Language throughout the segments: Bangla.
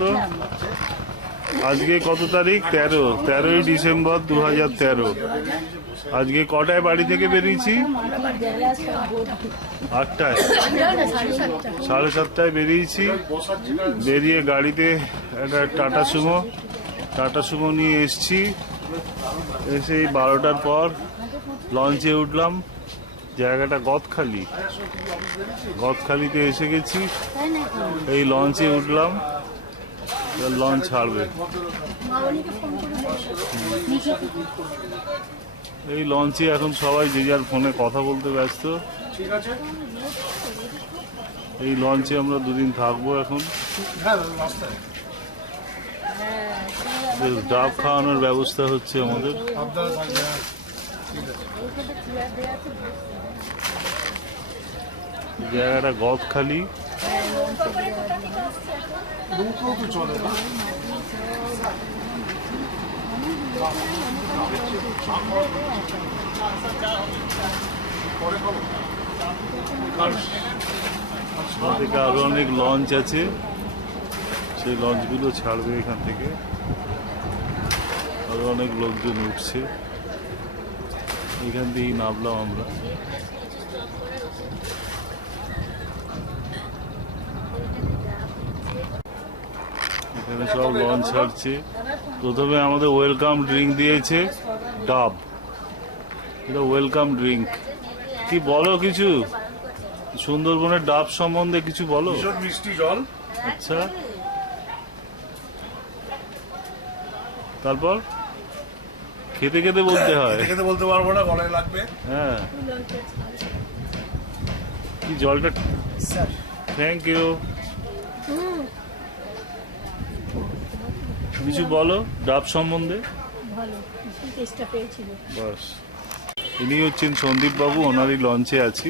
তো আজকে কত তারিখ? 13ই ডিসেম্বর 2013। আজকে কটায় বাড়ি থেকে বেরিয়েছি? 8টায়, 7:30টায় বেরিয়েছি। বেরিয়ে গাড়িতে একটা টাটা সুমো নিয়ে এসছি। এসে 12টার পর লঞ্চে উঠলাম। জায়গাটা গদখালিতে এসে গেছি। এই লঞ্চে উঠলাম, লঞ্চ ছাড়বে। এই লঞ্চে এখন সবাই যে যার ফোনে কথা বলতে ব্যস্ত। এই লঞ্চে আমরা দুদিন থাকবো। এখন ডাব খাওয়ানোর ব্যবস্থা হচ্ছে আমাদের। জায়গাটা গদখালি। আরো অনেক লঞ্চ আছে, সেই লঞ্চগুলো ছাড়বে এখান থেকে। আরো অনেক লোকজন উঠছে। এখান দিয়েই নামলাম আমরা। এখানে সব লঞ্চ ছাড়ছে। প্রথমে আমাদের ওয়েলকাম ড্রিঙ্ক দিয়েছে ডাব। এটা ওয়েলকাম ড্রিঙ্ক। কি বলো কিছু সুন্দরবনের ডাব সম্বন্ধে কিছু বলো। মিষ্টি জল। আচ্ছা, তারপর খেতে খেতে বলতে হয়। খেতে বলতে পারবো না, গলায় লাগবে। হ্যাঁ, কি জলটা। Thank you. কিছু বলো ডাব সম্বন্ধে। বাস, ইনি হচ্ছেন সন্দীপ বাবু, ওনারই লঞ্চে আছি।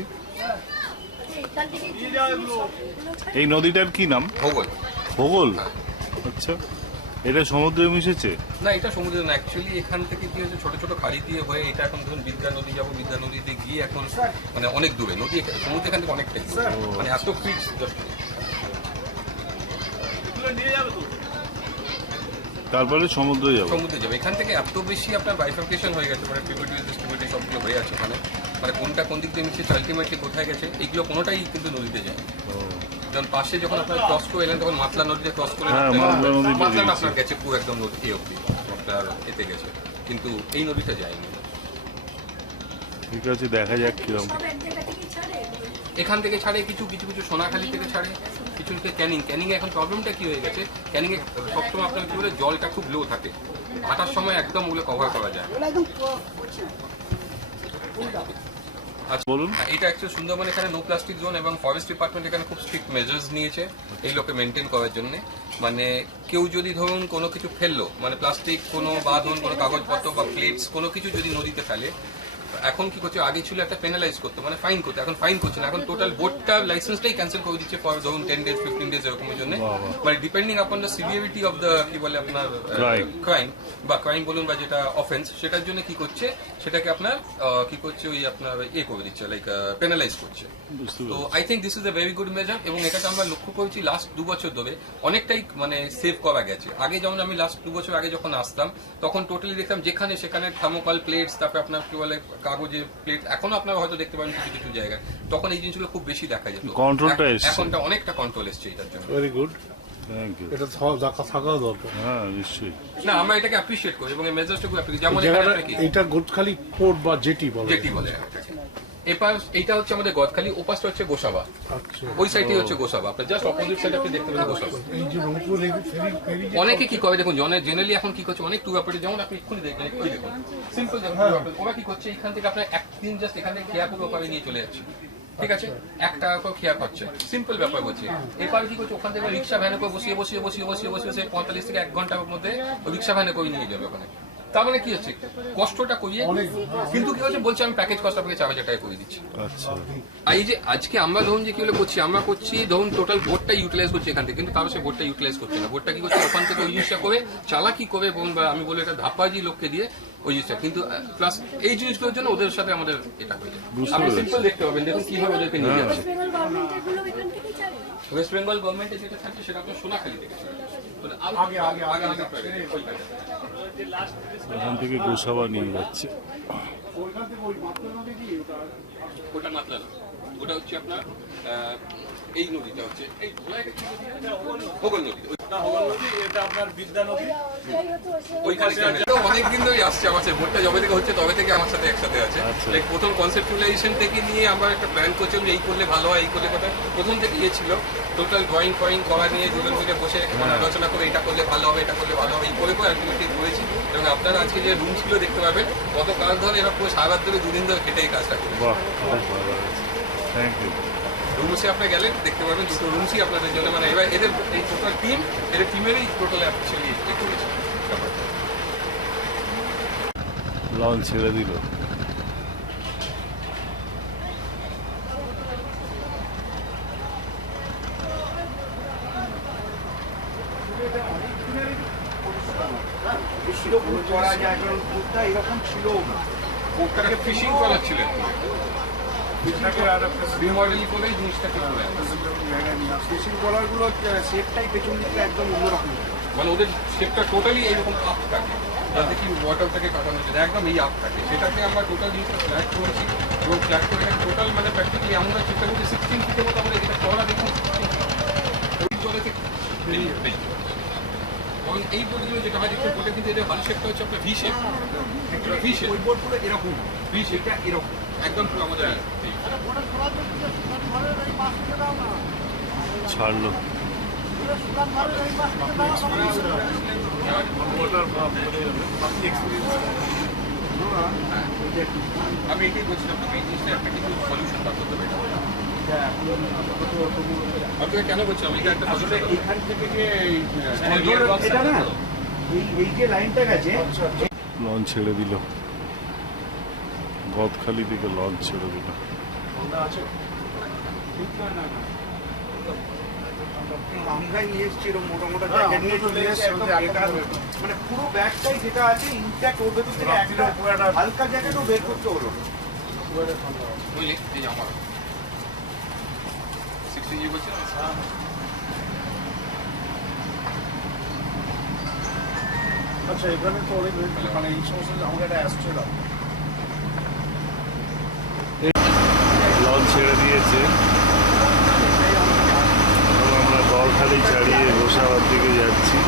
এই নদীটার কি নাম? ভোগল। আচ্ছা, এটা সমুদ্রে মিশেছে? না, এটা সমুদ্রে না। অ্যাকচুয়ালি এখান থেকে কি হচ্ছে, ছোট ছোট খাড়ি দিয়ে হয়ে এটা এখন ধরুন বিদ্যা নদী যাবো, বিদ্যা নদীতে গিয়ে এখন মানে অনেক দূরে নদী, সমুদ্র এখান থেকে অনেকটাই, মানে এত ফিট। তারপরে সমুদ্রে যাবো। এখান থেকে এত বেশি আপনার বাইফার্কেশন হয়ে গেছে, মানে ট্রিবিউটারি সবগুলো হয়ে আছে ওখানে, মানে কোনটা কোন দিক দিয়ে মিশছে, আলটিমেটলি কোথায় গেছে, এইগুলো কোনোটাই কিন্তু নদীতে যায়। যখন পাশে যখন আপনার ক্রস করে এলেন তখন মাতলা নদীতে ক্রস করে মাতলাটা আপনার গেছে পুরো একদম নদী অব্দি আপনার এতে গেছে, কিন্তু এই নদীটা যায়নি। ঠিক আছে, দেখা যাক কিরকম। এখান থেকে ছাড়ে কিছু কিছু কিছু সোনাখালি থেকে ছাড়ে, কিছু ক্যানিং এ। এখন প্রবলেমটা কি হয়ে গেছে, ক্যানিং এ সবসময় আপনার কি বলে জলটা খুব লো থাকে, হাঁটার সময় একদম ওগুলো কভার করা যায়। আচ্ছা বলুন। এটা অ্যাকচুয়ালি সুন্দরবন এখানে নো প্লাস্টিক জোন, এবং ফরেস্ট ডিপার্টমেন্ট এখানে খুব স্ট্রিক্ট মেজার্স নিয়েছে এই লোকে মেনটেন করার জন্য। মানে কেউ যদি ধরুন কোনো কিছু ফেললো, মানে প্লাস্টিক কোনো বা ধরুন কোনো কাগজপত্র বা প্লেটস কোনো কিছু যদি নদীতে ফেলে, এখন কি করছে, আগে ছিল একটা পেনালাইজ করতো, মানে ফাইন করতো, এখন ফাইন করছে না, এখন টোটাল বোটটা লাইসেন্সটাই ক্যান্সেল করে দিচ্ছে ফর ধরুন 10 days 15 days এরকমের জন্য। মানে depending upon the severity of the কি বলে আপনার ক্রাইম বলুন বা যেটা অফেন্স, সেটার জন্য কি করছে, সেটাকে আপনার কি করছে ওই আপনার করে দিচ্ছে, লাইক পেনালাইজ করছে। তো I think this is a very good measure, এবং এটাকে আমরা লক্ষ্য করেছি লাস্ট 2 বছর ধরে অনেকটাই মানে সেভ করা গেছে। আগে যেমন আমি লাস্ট 2 বছর আগে যখন আসতাম তখন টোটালি দেখতাম যেখানে সেখানে থার্মোকল প্লেটস, তারপরে আপনার কি বলে কাগজের প্লেট, এখনো আপনারা হয়তো দেখতে পাবেন কিছু কিছু জায়গায়, তখন এই জিনিসগুলো খুব বেশি দেখা যেত। কন্ট্রোলটা এখনটা অনেকটা কন্ট্রোল এসছে এটার জন্য। Very good, thank you. এটা থাকা দরকার। হ্যাঁ, নিশ্চয়ই। না, আমরা এটাকে অ্যাপ্রিশিয়েট করি এবং এই মেজাজটা খুব অ্যাপ্রিশিয়েট। যেমন এটা গদখালি পোর্ট বা জেটি বলে। এপার এইটা হচ্ছে আমাদের গদখালি, ওপাশটা হচ্ছে গোসাবা। ওই সাইডে হচ্ছে গোসাবা, আপনার জাস্ট অপোজিট সাইডে আপনি দেখতে পাবেন গোসাবা। অনেকে কি করে দেখুন, জেনারেলি এখন কি করছে, অনেক ট্যুর অপারেটর, যেমন আপনি এক্ষুনি দেখবেন, দেখুন সিম্পল, ওরা কি করছে, এখান থেকে আপনার একদিন জাস্ট এখান থেকে খেয়া পুরো ওপারে নিয়ে চলে যাচ্ছে, ঠিক আছে, 1 টাকা করে খেয়া পাচ্ছে, সিম্পল ব্যাপার বলছে। এরপর কি করছে, ওখান থেকে রিক্সা ভ্যানে করে বসিয়ে 45 থেকে 1 ঘন্টার মধ্যে রিক্সা ভ্যানে করে নিয়ে যাবে ওখানে। তার মানে কি হচ্ছে, কষ্টটা করিয়ে, কিন্তু কি হচ্ছে বলছে আমি প্যাকেজ কস্ট আপনাকে 4000 টাকা করে দিচ্ছি। আচ্ছা, এই যে আজকে আমরা ধরুন যে কি হলো করছি, আমরা করছি ধরুন টোটাল বোটটা ইউটিলাইজ করছি এখান থেকে, কিন্তু তারা সে বোটটা ইউটিলাইজ করছে না। বোটটা কি করছে, ওখান থেকে ওই জিনিসটা করে চালাকি করে, বা আমি বলি এটা ধাপ্পাজি লোককে দিয়ে ওই জিনিসটা, কিন্তু প্লাস এই জিনিসগুলোর জন্য ওদের সাথে আমাদের এটা হয়ে যায়। আপনি সিম্পল দেখতে পাবেন, দেখুন কিভাবে ওদেরকে নিয়ে যাচ্ছে। ওয়েস্ট বেঙ্গল গভর্নমেন্টের যেটা থাকছে সেটা আপনার সোনাখালি থেকে মানে আগে আগে আগে আগে ওইখানে। এখান থেকে গোসাবা নিয়ে যাচ্ছে। ওটা মাতলা না, ওটা হচ্ছে আপনার এই নদীটা হচ্ছে এই ভোগল নদী। অনেকদিন ধরেই আসছে আমার সাথে, ভোটটা যবে থেকে হচ্ছে তবে থেকে আমার সাথে একসাথে আছে। আচ্ছা। লাইক প্রথম কনসেপচুয়ালাইজেশন থেকে নিয়ে আমরা একটা প্ল্যান করছিলাম যে এই করলে ভালো হয়, এই করলে কথা প্রথম থেকে ইয়ে ছিল। টোটাল ড্রয়িং ফয়িং করা নিয়ে দুজন মিলে বসে আলোচনা করে এটা করলে ভালো হবে, এটা করলে ভালো হবে, এই করে আলটিমেটলি করেছি। এবং আপনারা আজকে যে রুমসগুলো দেখতে পাবেন গত কাল ধরে এরা পুরো সারা রাত ধরে দুদিন ধরে খেটে এই কাজটা করে। বাহ, খুব ভালো আছে, থ্যাংক ইউ। রুমসে আপনি গেলেন দেখতে পাবেন দুটো রুমসই আপনাদের জন্য, মানে এবার এদের এই টোটাল টিম, এদের টিমেরই টোটাল অ্যাকচুয়ালি এ করেছে ব্যাপারটা। লঞ্চ ছেড়ে দিল। এরকম ছিল ওটাকে ফিশিং করা ছিল, রিমডেল করে জিনিসটাকে করে ফিশিং কলারগুলো শেপটাই পেছন দিকে একদম অন্যরকম, মানে ওদের শেপটা টোটালি এইরকম আপ থাকে, যাতে কি ওয়াটারটাকে কাটানো হচ্ছে একদম এই আপ থাকে। সেটাকে আমরা টোটাল জিনিসটা ফ্ল্যাট করেছি এবং ফ্ল্যাট করে টোটাল মানে প্র্যাকটিক্যালি আমরা চেষ্টা করছি 16 ফিটের মতো আমরা এটা চড়া দেখুন ওই জলে থেকে এবং এই বোর্ডগুলো যেটা হয় দেখুন বোর্ডের কিন্তু এটা ভালো শেপটা হচ্ছে আপনার ভি শেপ, ভি শেপ, ওই বোর্ডগুলো এরকম ভি শেপটা এরকম একদম পুরো আমাদের ছাড়লো। আমি এটাই বলছিলাম এই জিনিসটা একটা কিছু সলিউশন বার করতে পারি। আমি তোকে কেন বলছিলাম এটা একটা আসলে এইখান থেকে যে এটা না এই যে লাইনটা গেছে লঞ্চ ছেড়ে দিল, গদখালি থেকে লঞ্চ ছেড়ে দিল। আমরাই নিয়ে এসছি এরকম মোটা মোটা জায়গা নিয়ে চলে এসছি, মানে পুরো ব্যাগটাই যেটা আছে ইনট্যাক্ট ওর ভেতর থেকে একটা হালকা জ্যাকেটও বের করতে হলো। বুঝলি এই আমার 60 জি বলছি আচ্ছা, এখানে তো অনেক মানে এই সমস্ত আমাকে একটা অ্যাস্ট্রে দাও। লঞ্চ ছেড়ে দিয়েছে এবং আমরা গদখালি ছাড়িয়ে গোসাবার দিকে যাচ্ছি।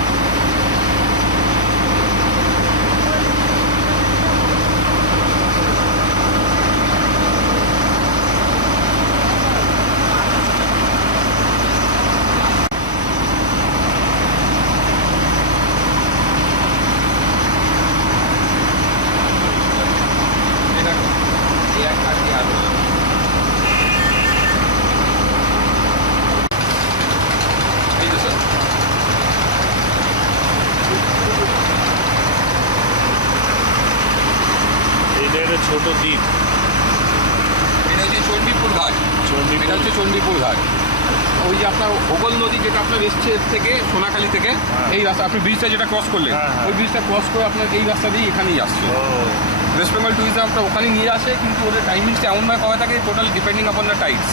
এটা একটা ছোট দ্বীপ, এটা হচ্ছে চণ্ডীপুর ঘাট। এটা হচ্ছে চণ্ডীপুর ঘাট। ওই যে আপনার ভোগল নদী যেটা আপনার এসছে এর থেকে সোনাখালি থেকে এই রাস্তা আপনি ব্রিজটা যেটা ক্রস করলেন ওই ব্রিজটা ক্রস করে আপনার এই রাস্তা দিয়ে এখানেই আসছে। ওয়েস্ট বেঙ্গল ট্যুরিজম আপনার ওখানে নিয়ে আসে, কিন্তু ওদের টাইমিংসটা এমনভাবে করা থাকে total depending upon the tides.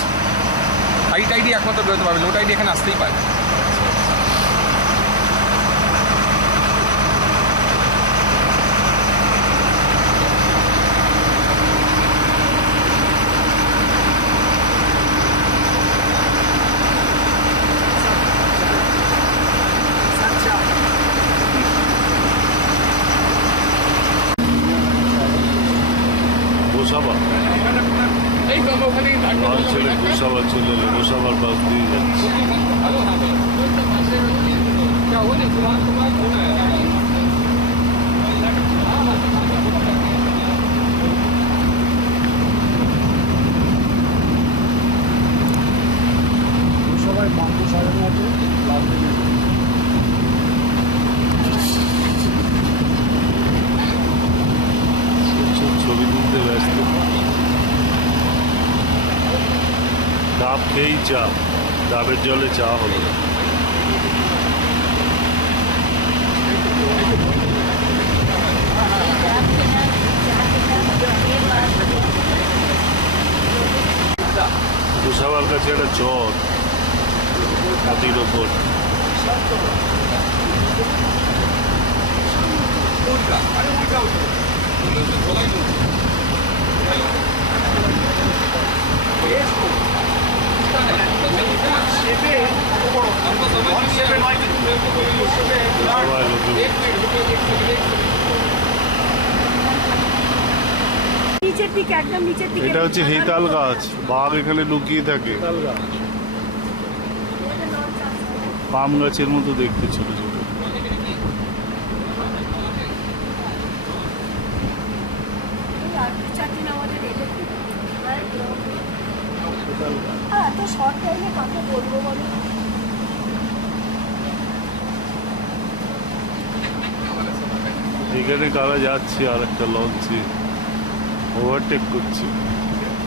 High টাইডই একমাত্র বেরোতে পারবে, লো টাইডি এখানে আসতেই পারে। গোসাবা এই তো আমরা ওখানেই লঞ্চ ছেড়ে গোসাবা চলে এলো, গোসাবার পাশ দিয়ে যাচ্ছি। সবাই বাম্বু সাজানো আছে ছবি তুলতে ব্যস্ত। ডাব খেয়েই চা, ডাবের জলে চা হলো। গোসাবার কাছে একটা চর, নদীর ওপর। সবাই নদী। নিচের দিকে একদম নিচের দিকে এটা হচ্ছে হেতাল গাছ, বাঘ এখানে লুকিয়ে থাকে। পাম গাছের মতো দেখতে ছোট ছোট। এত শর্ট টাইমে কাকে বলবো বলো? এখানে কারা যাচ্ছে আর একটা লঞ্চে ওভারটেক করছে।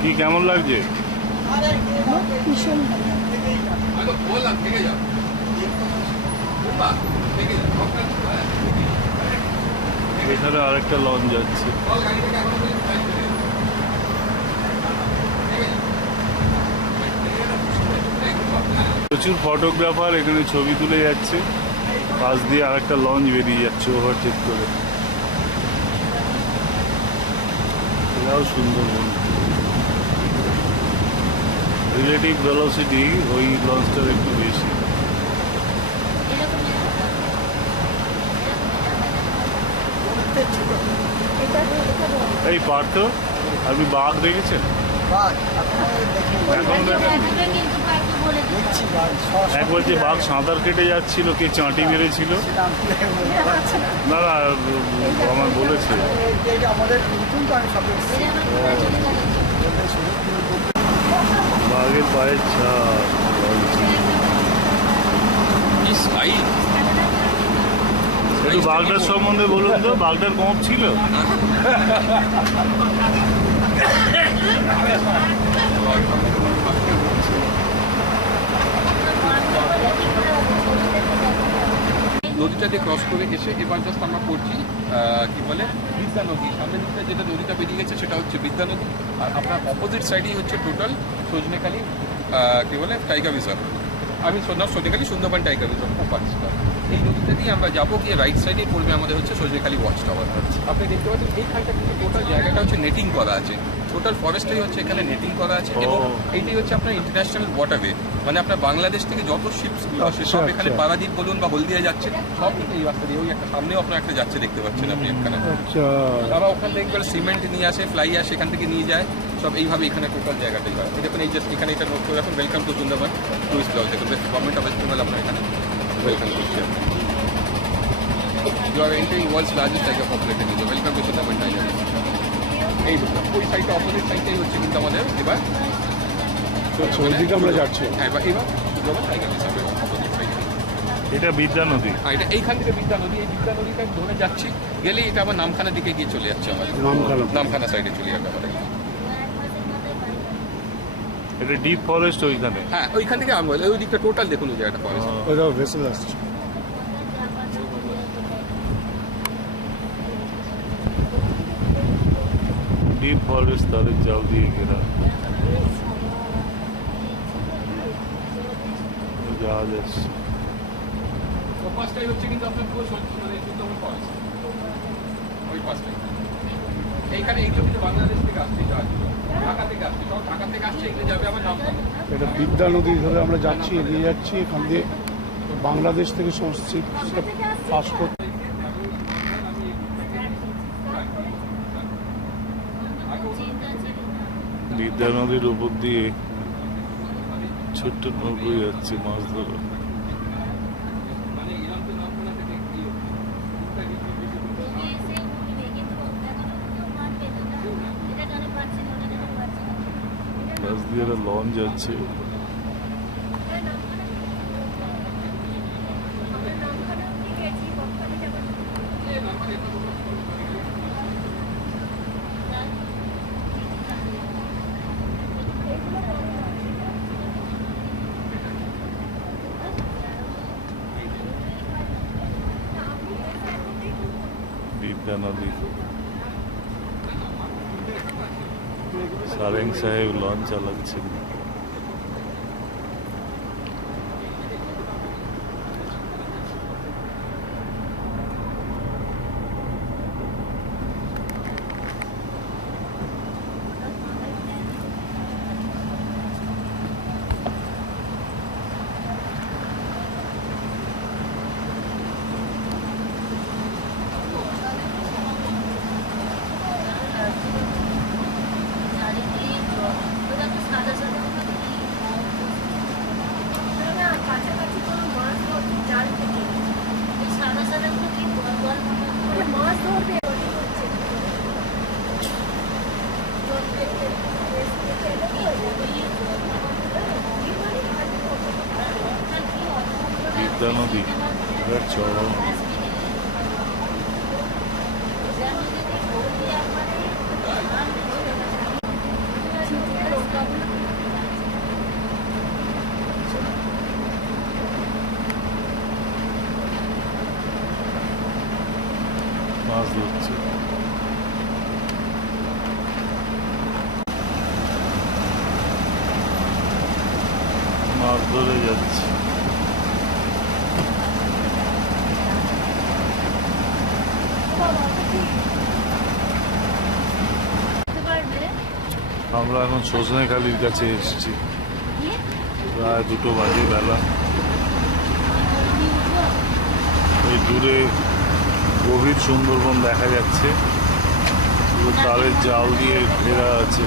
কি কেমন লাগছে? ভীষণ এখানে আরেকটা লঞ্চ যাচ্ছে। প্রচুর ফটোগ্রাফার এখানে ছবি তুলে যাচ্ছে। পাশ দিয়ে আরেকটা লঞ্চ বেরিয়ে যাচ্ছে ওভারটেক করে। এটাও সুন্দরবন। রিলেটিভ ভেলোসিটি ওই লঞ্চটার একটু বেশি। এই পার্থ, আপনি বাঘ দেখেছেন? এখন দেখেন একবার যে বাঘ সাঁতার কেটে যাচ্ছিল, কে চাঁটি মেরেছিল? না না, আমার বলেছে। বাঘের পায়ের ছাপ। একটু বাঘটার সম্বন্ধে বলুন তো, বাঘটার কম ছিল? নদীটা দিয়ে ক্রস করে এসে এবার জাস্ট আমরা পড়ছি কি বলে বিদ্যা নদী। সামনের দিকটা যেটা নদীটা বেরিয়ে গেছে সেটা হচ্ছে বিদ্যা নদী, আর আপনার অপোজিট সাইডেই হচ্ছে টোটাল সজনেখালি কি বলে টাইগার রিজার্ভ। আমি সজনেখালি সুন্দরবন টাইগার রিজার্ভ খুব পাচ্ছি। এই নদীটা দিয়ে আমরা যাবো, গিয়ে রাইট সাইডে পড়বে আমাদের হচ্ছে সজনেখালি ওয়াচ টাওয়ার। আপনি দেখতে পাচ্ছেন এইখানটা কিন্তু টোটাল জায়গাটা হচ্ছে নেটিং করা আছে। টোটাল ফরেস্টটাই হচ্ছে এখানে নেটিং করা আছে, এবং এইটাই হচ্ছে আপনার ইন্টারন্যাশনাল ওয়াটারওয়ে। মানে আপনার বাংলাদেশ থেকে যত শিপসগুলো আসে সব এখানে পারাদ্বীপ বলুন বা হলদিয়া যাচ্ছে, সব কিন্তু এই রাস্তা দিয়ে। ওই একটা সামনেও আপনার একটা যাচ্ছে দেখতে পাচ্ছেন আপনি এখানে। তারা ওখান থেকে সিমেন্ট নিয়ে আসে, ফ্লাই আসে, এখান থেকে নিয়ে যায়, সব এইভাবে এখানে টোটাল জায়গাটাই হয়। দেখুন এই জাস্ট এখানে এটা নোট করে রাখুন, welcome to Sundarban tourist blog. দেখুন গভর্নমেন্ট অফ ওয়েস্ট বেঙ্গল আপনার এখানে ওয়েলকাম করছে। You are entering world's largest tiger populated reserve, welcome to Sundarban tiger. এই দেখুন ওই সাইডটা অপোজিট সাইডটাই হচ্ছে কিন্তু আমাদের এবার আমরা যাচ্ছি। হ্যাঁ এবার সুন্দরবন টাইগার রিজার্ভ অপোজিট সাইডে। এটা বিদ্যা নদী। হ্যাঁ এটা এইখান থেকে বিদ্যা নদী, এই বিদ্যা নদীটা ধরে যাচ্ছি, গেলেই এটা আবার নামখানার দিকে গিয়ে চলে যাচ্ছে আমাদের। নামখানা সাইডে চলে যাবে আমাদের। এটা ডিপ ফরেস্ট ওইখানে। হ্যাঁ ওইখান থেকে আমরা ওই দিকটা টোটাল দেখুন ওই জায়গাটা ফরেস্ট। ওটা ভেসেল আসছে। ডিপ ফরেস্ট তাদের জাল দিয়ে ঘেরা। জাহাজ এসছে। ও পাঁচটাই হচ্ছে কিন্তু আপনার পুরো সুন্দরবন ফরেস্ট, ওই পাঁচটাই। এইখানে এইগুলো কিন্তু বাংলাদেশ থেকে আসছে, ঢাকা থেকে আসছে, সব ঢাকা থেকে আসছে, এগুলো যাবে আবার নামখানা। এটা বিদ্যা নদী ধরে আমরা যাচ্ছি, এগিয়ে যাচ্ছি। এখান দিয়ে বাংলাদেশ থেকে সমস্ত পাসপোর্ট। বিদ্যা নদীর উপর দিয়ে ছোট্ট নৌকো যাচ্ছে মাছ ধরে। পাশ দিয়ে একটা লঞ্চ যাচ্ছে। বিদ্যা নদী। সারেং সাহেব লঞ্চ চালাচ্ছেন। বিদ্যা নদী বিরাট চড়াও। মাছ ধরছে। মাছ ধরে যাচ্ছে। আমরা এখন সজনেখালির কাছে এসেছি, প্রায় 2টো বাজে বেলা। ওই দূরে গভীর সুন্দরবন দেখা যাচ্ছে, পুরো তারের জাল দিয়ে ঘেরা আছে।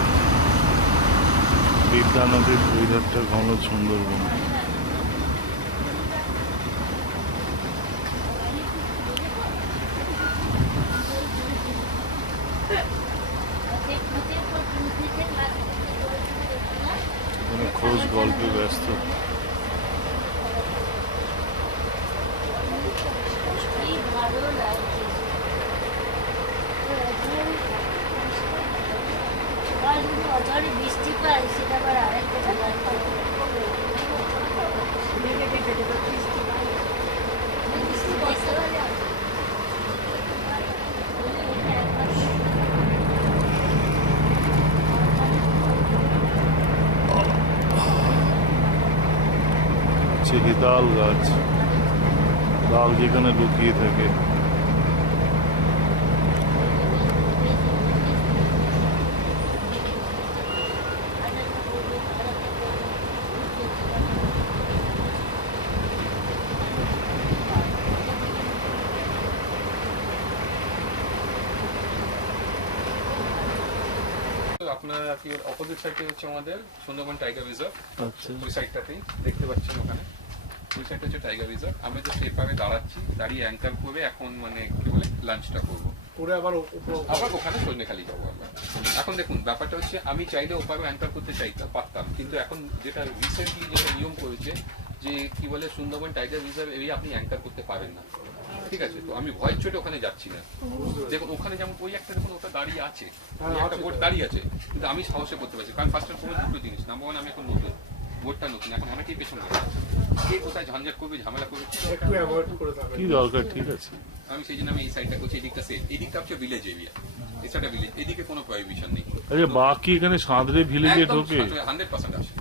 বিদ্যা নদীর দুই ধারটা ঘন সুন্দরবন। এখানে খোঁজ গল্পে ব্যস্ত। বৃষ্টি পায় সেটা আবার আরেকটা হিতাল গাছ, ডাল যেখানে লুকিয়ে থাকে। আপনার কি অপোজিট সাইডে হচ্ছে আমাদের সুন্দরবন টাইগার রিজার্ভ। আচ্ছা, ওই সাইডটাতেই দেখতে পাচ্ছেন ওখানে, ওই সাইডটা হচ্ছে টাইগার রিজার্ভ। আমি তো সেভাবে দাঁড়াচ্ছি, দাঁড়িয়ে অ্যাঙ্কার করে এখন মানে কি বলে লাঞ্চটা করবো, করে আবার আবার ওখানে সজনেখালি যাবো আমরা। এখন দেখুন ব্যাপারটা হচ্ছে আমি চাইলে ওভাবে অ্যাঙ্কার করতে চাইতাম পারতাম, কিন্তু এখন যেটা রিসেন্টলি যেটা নিয়ম করেছে যে কি বলে সুন্দরবন টাইগার রিজার্ভ এরিয়া আপনি অ্যাঙ্কার করতে পারেন না, ঠিক আছে। তো আমি ভয়ের চোটে ওখানে যাচ্ছি না। দেখুন ওখানে যেমন ওই একটা দেখুন ওটা দাঁড়িয়ে আছে, ওই একটা বোট দাঁড়িয়ে আছে, কিন্তু আমি সাহসে করতে পারছি কারণ ফার্স্ট কোনো দুটো জিনিস। নাম্বার ওয়ান আমি এখন নতুন, বোটটা নতুন, এখন অনেকেই পেছনে কে কোথায় ঝঞ্ঝাট করবে ঝামেলা করবে একটু অ্যাভয়েড করে থাকবেন। কি দরকার, ঠিক আছে। আমি সেই জন্য আমি এই সাইডটা করছি, এদিকটা সেফ, এদিকটা হচ্ছে ভিলেজ এরিয়া, এছাড়া ভিলেজ, এদিকে কোনো প্রহিবিশন নেই। আচ্ছা, বাঘ কি এখানে সাঁতরে ভিলেজে ঢোকে? 100% আসে,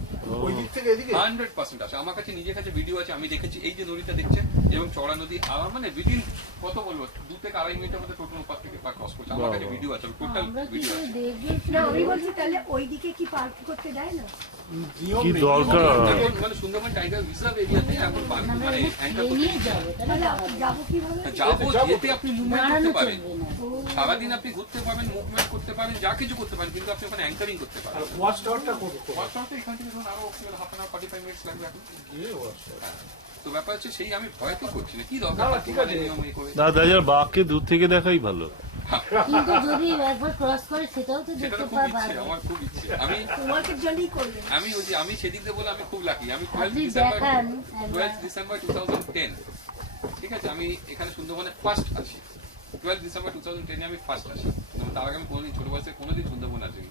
ওই দিক থেকে এদিকে 100% আসে। আমার কাছে নিজের কাছে ভিডিও আছে, আমি দেখেছি এই যে নদীটা দেখছেন এবং চড়া নদী আমার মানে বিদিন কত বলবো 2 থেকে 2.5 মিনিটের মধ্যে টোটাল উপর থেকে ক্রস করছে। আমার কাছে ভিডিও আছে, টোটাল ভিডিও আছে। না আমি বলছি তাহলে ওইদিকে কি পার্ক করতে দেয় না? কি দরকার? এখন মানে সুন্দরবন টাইগার রিজার্ভ এরিয়াতে এখন মানে অ্যাঙ্কার করতে তাহলে যাবো কিভাবে? যাবো, যেতে আপনি মুভমেন্ট করতে পারেন, সারাদিন আপনি ঘুরতে পারবেন, মুভমেন্ট করতে পারেন, যা কিছু করতে পারেন, কিন্তু আপনি ওখানে অ্যাঙ্কারিং করতে পারেন। ওয়াচ টাওয়ারটা করবো ওয়াচ টাওয়ারটা এখান থেকে ধরুন আরো হাফ অ্যান আওয়ার 45 মিনিটস লাগবে এখন। তো ব্যাপার হচ্ছে সেই আমি ভয় তো করছি না, কি দরকার ঠিক আছে নিয়ম এই করে। না দাদা, বাঘকে দূর থেকে দেখাই ভালো। কিন্তু যদি একবার ক্রস করে সেটাও তো সেটা দেখতে তো খুব পারবা। ইচ্ছে, আমার খুব ইচ্ছে। আমি তোমাকে জন্যই করবে। আমি ওই যে আমি সেদিক দিয়ে বলে আমি খুব লাকি। আমি আপনি দেখান 12 ডিসেম্বর 2010, ঠিক আছে, আমি এখানে সুন্দরবনে ফার্স্ট আসি। 12 ডিসেম্বর 2010 এ আমি ফার্স্ট আসি। তো তার আগে আমি কোনোদিন ছোট বয়সে কোনোদিন সুন্দরবন আসিনি।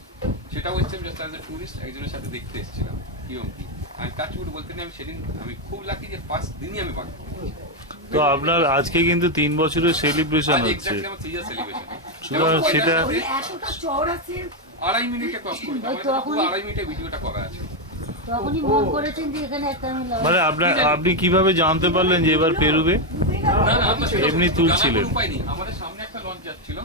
সেটাও হচ্ছে জাস্ট অ্যাজ এ টুরিস্ট একজনের সাথে দেখতে এসেছিলাম কিরম কি। আমি টাচউড বলতে নেই, আমি সেদিন আমি খুব লাকি যে ফার্স্ট দিনই আমি পাই। তো আপনার আজকে কিন্তু 3 বছরের সেলিব্রেশন হচ্ছে, এক্স্যাক্টলি আমার 3 ইয়ার সেলিব্রেশন। সুতরাং সেটা ওই এতটা চওড়া সেল 2.5 মিনিটে ক্রস করি, আমার পুরো 2.5 মিনিটে ভিডিওটা করা আছে। তখনই মন করেছেন যে এখানে একটা আমি মানে আপনি কিভাবে জানতে পারলেন যে এবার পেরুবে? না না আমরা সেটা এমনি তুলছিলেন? জানার উপায় নেই। আমাদের সামনে একটা লঞ্চ যাচ্ছিল,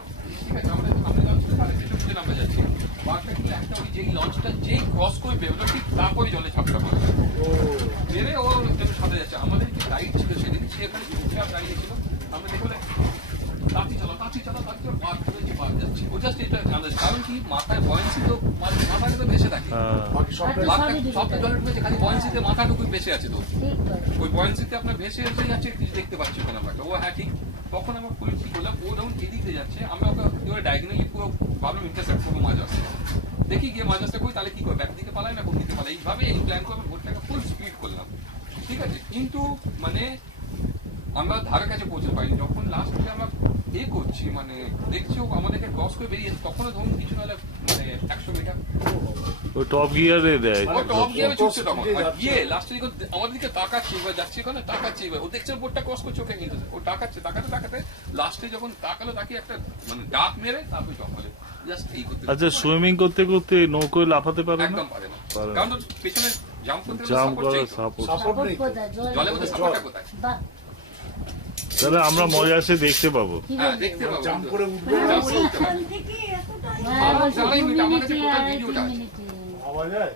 ঠিক আছে, আমাদের সামনে লঞ্চ তার পেছন পেছন আমরা যাচ্ছি। পারফেক্টলি একটা ওই যেই লঞ্চটা যেই ক্রস করে বেরোলো ঠিক তারপরে জলে ঝাপটা পড়ে বেড়ে ও একদম সাথে যাচ্ছে। আমাদের যে গাইড ছিল সেদিন সে এখানে চুপচাপ দাঁড়িয়েছিল, আমরা দেখলে তাঁতি চালাও মাছ ধরে মাছ যাচ্ছে। ও জাস্ট এটা আন্দাজ, কারণ কি মাথায় বয়েন্সি তো মাথাটা তো ভেসে থাকে, সব জলে ঢুকেছে, খালি বয়েন্সিতে মাথাটুকুই ভেসে আছে। তো ওই বয়েন্সিতে আপনার ভেসে এসে যাচ্ছে, কিছু দেখতে পাচ্ছি কোনো একটা। ও হ্যাঁ ঠিক। তখন আমার পুরো কি করলাম, ও যখন এদিকে যাচ্ছে আমরা ওকে ডায়াগনালি পুরো ভাবলাম ইন্টারসেপ্ট করবো মাছ আসছে। দেখি গিয়ে মাছ আসতে করি তাহলে কি করবো, ব্যাক দিকে পালাই না কোন দিকে পালাই, এইভাবে এই প্ল্যান করে বোটটাকে ফুল স্পিড করলাম, ঠিক আছে। কিন্তু মানে আমরা ধারে কাছে পৌঁছে পাইনি। যখন লাস্ট আমরা করছি মানে দেখছি ও আমাদেরকে ক্রস করে বেরিয়েছে, তখনও ধরুন কিছু নাহলে মানে 100 মিটার ও টপ গিয়ারে দেয়। ও টপ গিয়ারে ছুটছে তখন, আর গিয়ে লাস্টে দিকে আমাদের দিকে তাকাচ্ছে, এবার যাচ্ছে ওখানে তাকাচ্ছে, এবার ও দেখছে বোর্ডটা ক্রস করছে, ওকে কিন্তু ও তাকাচ্ছে, তাকাতে লাস্টে যখন তাকালো তাকিয়ে একটা মানে ডাক মেরে তারপরে জঙ্গলে জাস্ট এই করতে। আচ্ছা, সুইমিং করতে করতে নৌকোয় লাফাতে পারে না? একদম পারে না, পারে না। কারণ ওর পেছনে জাম্প করতে গেলে জাম্প support করার চাই তো। সাপোর্ট। সাপোর্ট নেই তো। কোথায় জলের মধ্যে সাপোর্টটা কোথায়? বাহ, তাহলে আমরা মজা আসে দেখতে পাবো। কি হ্যাঁ বলবো? দেখতে পাবো জাম্প কিন্তু। করে উঠবে জাম্প করে উঠতে ওইখান পারবে। থেকে এতটা হ্যাঁ, আমার বলছি জানাই 2 মিনিট, আমার কাছে মিনিটে টোটাল আর ভিডিওটা 3 আছে। মিনিটে। ভাবা যায়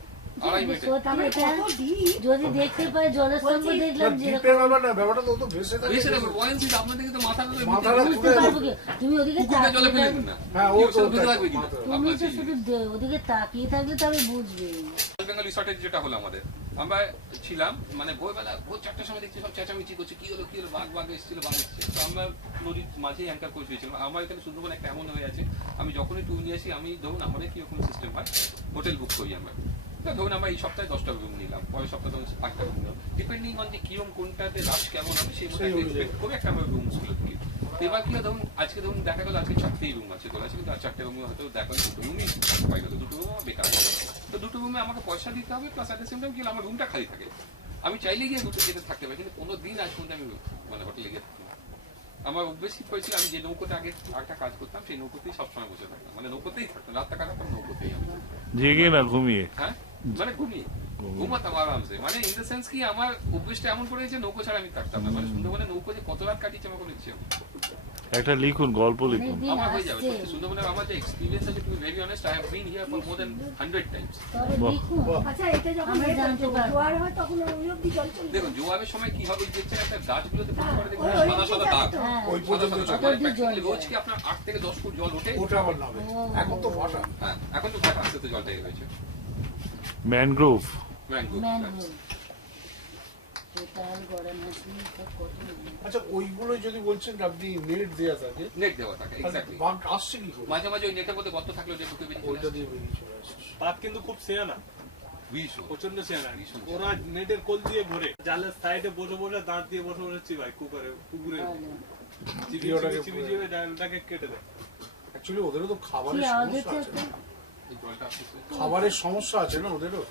আড়াই মিনিটে। তাহলে সত্যি কত ডিপ যদি দেখতে পাই জলের সঙ্গে দেখলাম যে ডিপের ব্যাপারটা তো ভেসে থাকে বেশি দেখো buoyancy টা আপনাদের কিন্তু মাথাটা তো মাথাটা এমনিতে ঘুরে পারবো কি? তুমি ওদিকে পুকুরটা জলে ফেলে দিন না। হ্যাঁ, ও ও তো বুঝতে লাগবে কি না? তুমি আপনার তো শুধু ওদিকে তাকিয়ে থাকলে তবে বুঝবে। বেঙ্গল রিসর্টে যেটা হলো আমাদের, আমরা ছিলাম মানে ভোরবেলা ভোর 4টার সময় দেখছি সব চেঁচামেচি করছে, কি হলো বাঘ এসেছিল, বাঘ এসেছে। তো আমরা নদীর মাঝে অ্যাঙ্কার করে শুয়েছিলাম। আমার এখানে সুন্দরবন একটা এমন হয়ে আছে, আমি যখনই ট্যুর নিয়ে আসি, আমি ধরুন আমাদের কিরকম সিস্টেম হয়, হোটেল বুক করি আমরা। তো ধরুন আমরা এই সপ্তাহে 10টা রুম নিলাম, পরের সপ্তাহে ধরুন 8টা রুম নিলাম, ডিপেন্ডিং অন যে কিরম কোনটাতে রাশ কেমন হবে সেই মতো এক্সপেক্ট করে একটা আমরা রুমস গুলো তুলি। এবার কি হয়, ধরুন আজকে ধরুন দেখা গেল আজকে 4টেই রুম আছে, তোলা আছে, কিন্তু আর 4টে রুমে হয়তো দেখা গেল 2 রুমই পাই গেল, 2টো রুম আমার বেকার হয়ে গেল। তো 2টো রুমে আমাকে পয়সা দিতে হবে, plus at the same time কি আমার রুমটা খালি থাকে। আমি চাইলে গিয়ে 2টো যেতে থাকতে পারি, কিন্তু কোনো দিন আজ পর্যন্ত আমি মানে হোটেলে গিয়ে থাকি না। আমার অভ্যেস কি করেছিল, আমি যে নৌকোতে আগে একটা কাজ করতাম সেই নৌকোতেই সবসময় বসে থাকতাম, মানে নৌকোতেই থাকতাম, রাতটা কাটাতাম নৌকোতেই আমি। জেগে না ঘুমিয়ে। হ্যাঁ মানে ঘুমাতাম আরামসে, মানে ইন দ্য সেন্স কি আমার অভ্যেসটা এমন করে যে নৌকো ছাড়া আমি থাকতাম না, মানে সুন্দরবনে নৌকো যে কত রাত কাটিয়েছে আমার কোনো ইচ্ছে নেই। একটা লিখুন, গল্প লিখুন। অনেকদিন আমার হয়ে যাবে আসছে, সত্যি। সুন্দরবনের আমার যে এক্সপিরিয়েন্স আছে, to be very honest, I have been here for more than 100 times. তবে লিখুন। আচ্ছা এটা যখন আমরা জানতে পারবো। জোয়ার হয় তখন ওই অব্দি জল চলে যায়। দেখুন জোয়ারের সময় কি হবে দেখছেন, একটা গাছগুলোতে প্রথম করে দেখবেন ওই সাদা সাদা দাগ, হ্যাঁ, ওই পর্যন্ত সাদা সাদা চলে দাগ। মানে practically রোজ কি আপনার 8 থেকে 10 ফুট জল ওঠে। ওটা আবার নামে এখন তো ফাটা হ্যাঁ এখন তো ঘাট আসতে তো জলটা হয়েছে ম্যানগ্রোভ। ম্যাঙ্গো। ম্যানহোল। টোটাল গড়ান হাসি সব কত নেই। আচ্ছা ওইগুলো যদি বলছেন আপনি নেট দেয়া থাকে নেট দেওয়া থাকে এক্স্যাক্টলি। বাঘ আসছে কি করে মাঝে মাঝে ওই নেটের মধ্যে গর্ত থাকলে ওটা ঢুকে বেরিয়ে ওইটা চলে দিয়ে বেরিয়ে চলে আসছে বাঘ কিন্তু খুব সেয়ানা, ভীষণ। প্রচন্ড সেয়ানা। ভীষণ। ওরা নেটের কোল দিয়ে ভরে জালের সাইডে বসে বসে দাঁত দিয়ে বসে বসে চিবাই পুকুরে ভালো। চিবিয়ে জালটাকে কেটে দেয়। অ্যাকচুয়ালি ওদেরও তো কি খাবারের আওয়াজ সমস্যা হচ্ছে আছে একটা? এই জলটা আসতেছে। খাবারের সমস্যা আছে না ওদেরও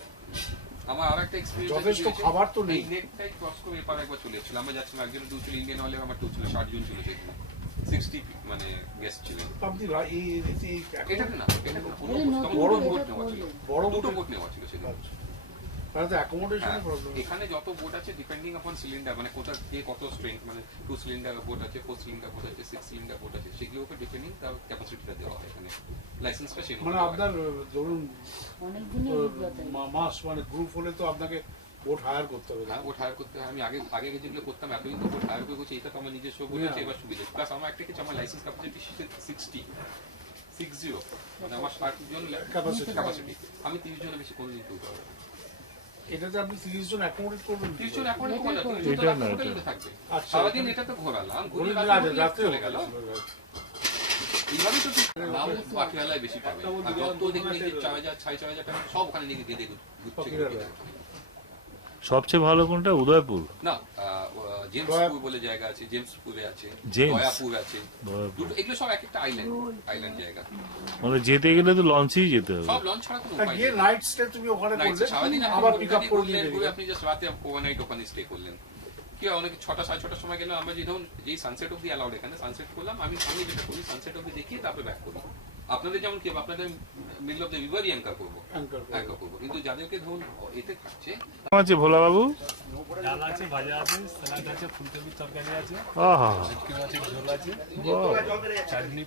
আমার আরেকটা এক্সপেরিয়েন্স যথেষ্ট খাবার তো নেই। এই নেটটাই ক্রস করে এপার একবার চলে এসেছিল। আমরা যাচ্ছিলাম, একজন টু ছিল ইন্ডিয়ান হলে, আমার টু ছিল 60 জন ছিল সেখানে, 60 মানে গেস্ট ছিলেন। তো আপনি এটাতে না, এটা পুরো এটা নতুন বড় এটা বোট নেওয়া ছিল, করলেন। বড় দুটো বোটে- বোট নেওয়া ছিল সেদিন। তাহলে তো অ্যাকোমোডেশনের হ্যাঁ, প্রবলেম এখানে যত বোট আছে ডিপেন্ডিং আপন সিলিন্ডার, মানে কোথা কে কত স্ট্রেংথ, মানে 2 সিলিন্ডার বোট আছে, 4 সিলিন্ডার বোট আছে, 6 সিলিন্ডার বোট আছে, সেগুলোর উপর ডিপেন্ডিং তার ক্যাপাসিটিটা দেওয়া হয় এখানে, লাইসেন্সটা সেই মানে আপনার ধরুন অনেকদিনের অভিজ্ঞতা। মাস মানে গ্রুপ হলে তো আপনাকে বোট হায়ার করতে হবে হ্যাঁ বোট হায়ার করতে হয়। আমি আগে আগে যেগুলো করতাম এতদিন তো বোট হায়ার করে করছি, এটা তো আমার নিজস্ব বোট আছে, এবার সুবিধা। প্লাস আমার একটা কিছু আমার লাইসেন্স ক্যাপাসিটি 60 মানে আমার 60 জন Capacity। ক্যাপাসিটি, আমি 30 জনের বেশি কোনোদিন তুলতে পারবো না। এটাতে আপনি 30 জন অ্যাকোমোডেট করবেন 30 জন এখন এটা ঘোরা, তো- 30 জন তো এটা রাত্রে না, হোটেলে এটা। থাকবে। আচ্ছা, সারাদিন এটা তো ঘোরালাম, ঘুরে রাতে রাত্রে চলে গেল। এইভাবেই তো নাম পাখিরালায় বেশি পাবে। আর যত দেখবেন এই যে 4000 4500 টাকা সব ওখানে নিয়ে গেদে ঘুরছে। পাখিরালয়। সবচেয়ে ভালো কোনটা? উদয়পুর। না জেমসপুর বলে জায়গা আছে, জেমসপুরে আছে, জেমস। দয়াপুর আছে, দয়াপুর। দুটো এগুলো সব এক একটা আইল্যান্ড জায়গা। মানে যেতে গেলে তো লঞ্চেই যেতে হবে। সব লঞ্চ ছাড়া কোনো আর উপায় গিয়ে নেই। নাইট স্টে তুমি ওখানে Night করলে সারাদিন আবার পিক আপ করে দিয়ে ঘুরে বেরিয়ে আপনি জাস্ট রাতে ওভারনাইট ওখানে স্টে করলেন। কি হয় অনেকে 6টা 6:30টার সময় গেলে আমরা যে ধরুন যেই সানসেট অব্দি অ্যালাউড এখানে সানসেট করলাম, আমি যেটা করি সানসেট অব্দি দেখিয়ে তারপরে ব্যাক করি। আপনাদের যেমন কি হবে, আপনাদের মিডল অফ দ্য রিভারই অ্যাঙ্কার করবো, anchor করে। অ্যাঙ্কার করবো, কিন্তু যাদেরকে ধরুন এতে থাকছে কেমন আছে ভোলা বাবু? ডাল আছে, ভাজা আছে, স্যালাড আছে, ফুলকপির তরকারি আছে, আহা, চিকেন আছে, ঝোল আছে, বাহ। চাটনি,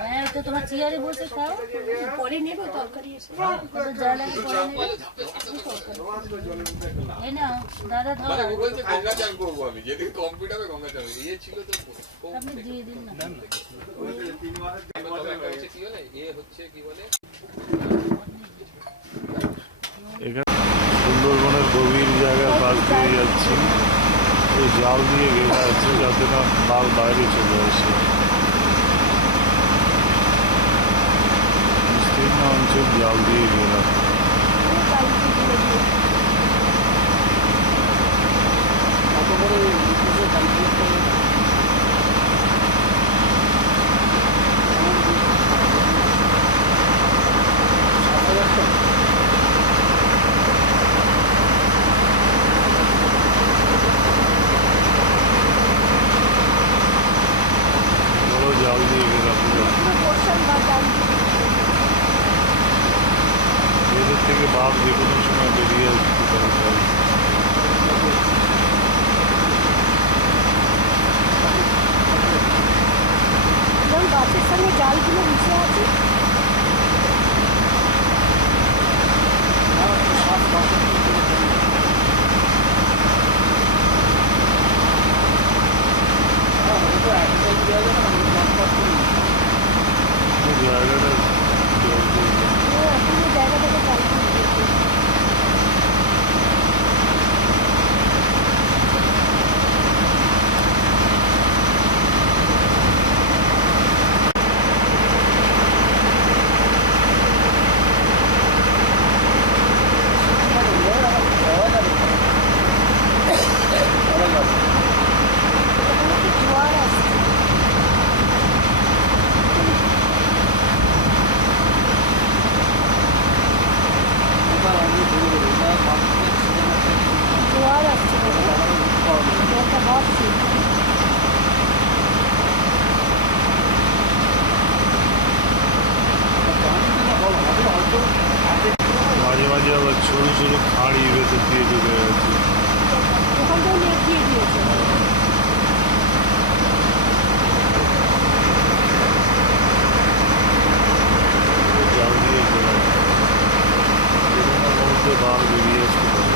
হ্যাঁ তো তোমার চেয়ারে বসে খাও। পরে নেবো তরকারি এসে কত যা লাগে পরে নেবে। এই নাও দাদা ধরো, গঙ্গা চান করবো আমি, যেদিকে কম্পিউটারে গঙ্গা চান ইয়ে ছিল তো আপনি দিয়ে দিন না। কি বলে এ হচ্ছে কি বলে এখানে সুন্দরবনের গভীর জায়গায় পাশ দিয়ে যাচ্ছি, এই জাল দিয়ে ঘেরা আছে যাতে না বাঘ বাইরে চলে আসে। বিস্তীর্ণ অঞ্চল জাল দিয়ে ঘেরা। বড় জাল দিয়ে ঘেরা পুরো। পুরো পোর্শন বা জাল দিয়ে। এদের থেকে বাঘ যে কোনো সময় বেরিয়ে আসতে পারে জল। যেমন গাছের সঙ্গে জালগুলো মিশে আছে। জায়গাটা জল দিয়ে পুরো জায়গাটাকে জাল দিয়ে দিয়েছে। জোয়ার আসছে। জোয়ার আসছে জলটা বাড়ছে। মাঝে মাঝে আবার ছোট ছোট খাঁড়ি ভেতর দিয়ে ঢুকে গেছে। ওখানটাও নেট দিয়ে দিয়েছে। জাল দিয়ে ঘেরা। যেখানের মধ্যে বাঘ বেরিয়ে আসতে পারে।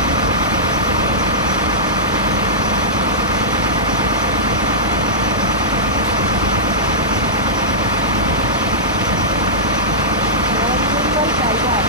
বেঙ্গল টাইগার।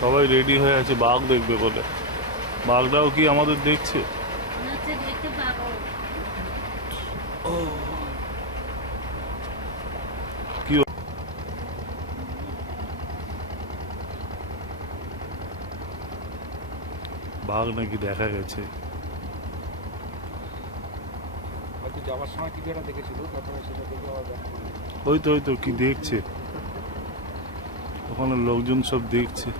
সবাই রেডি হয়ে আছে বাঘ দেখবে বলে। বাঘটাও কি আমাদের দেখছে? মনে হচ্ছে দেখতে পাবো। কি বাঘ নাকি দেখা গেছে। হয়তো যাওয়ার সময় কিছু একটা দেখেছিল, প্রথমে সেটা দেখে আবার ব্যাক করলো। ওই তো কি দেখছে, ওখানে লোকজন সব দেখছে।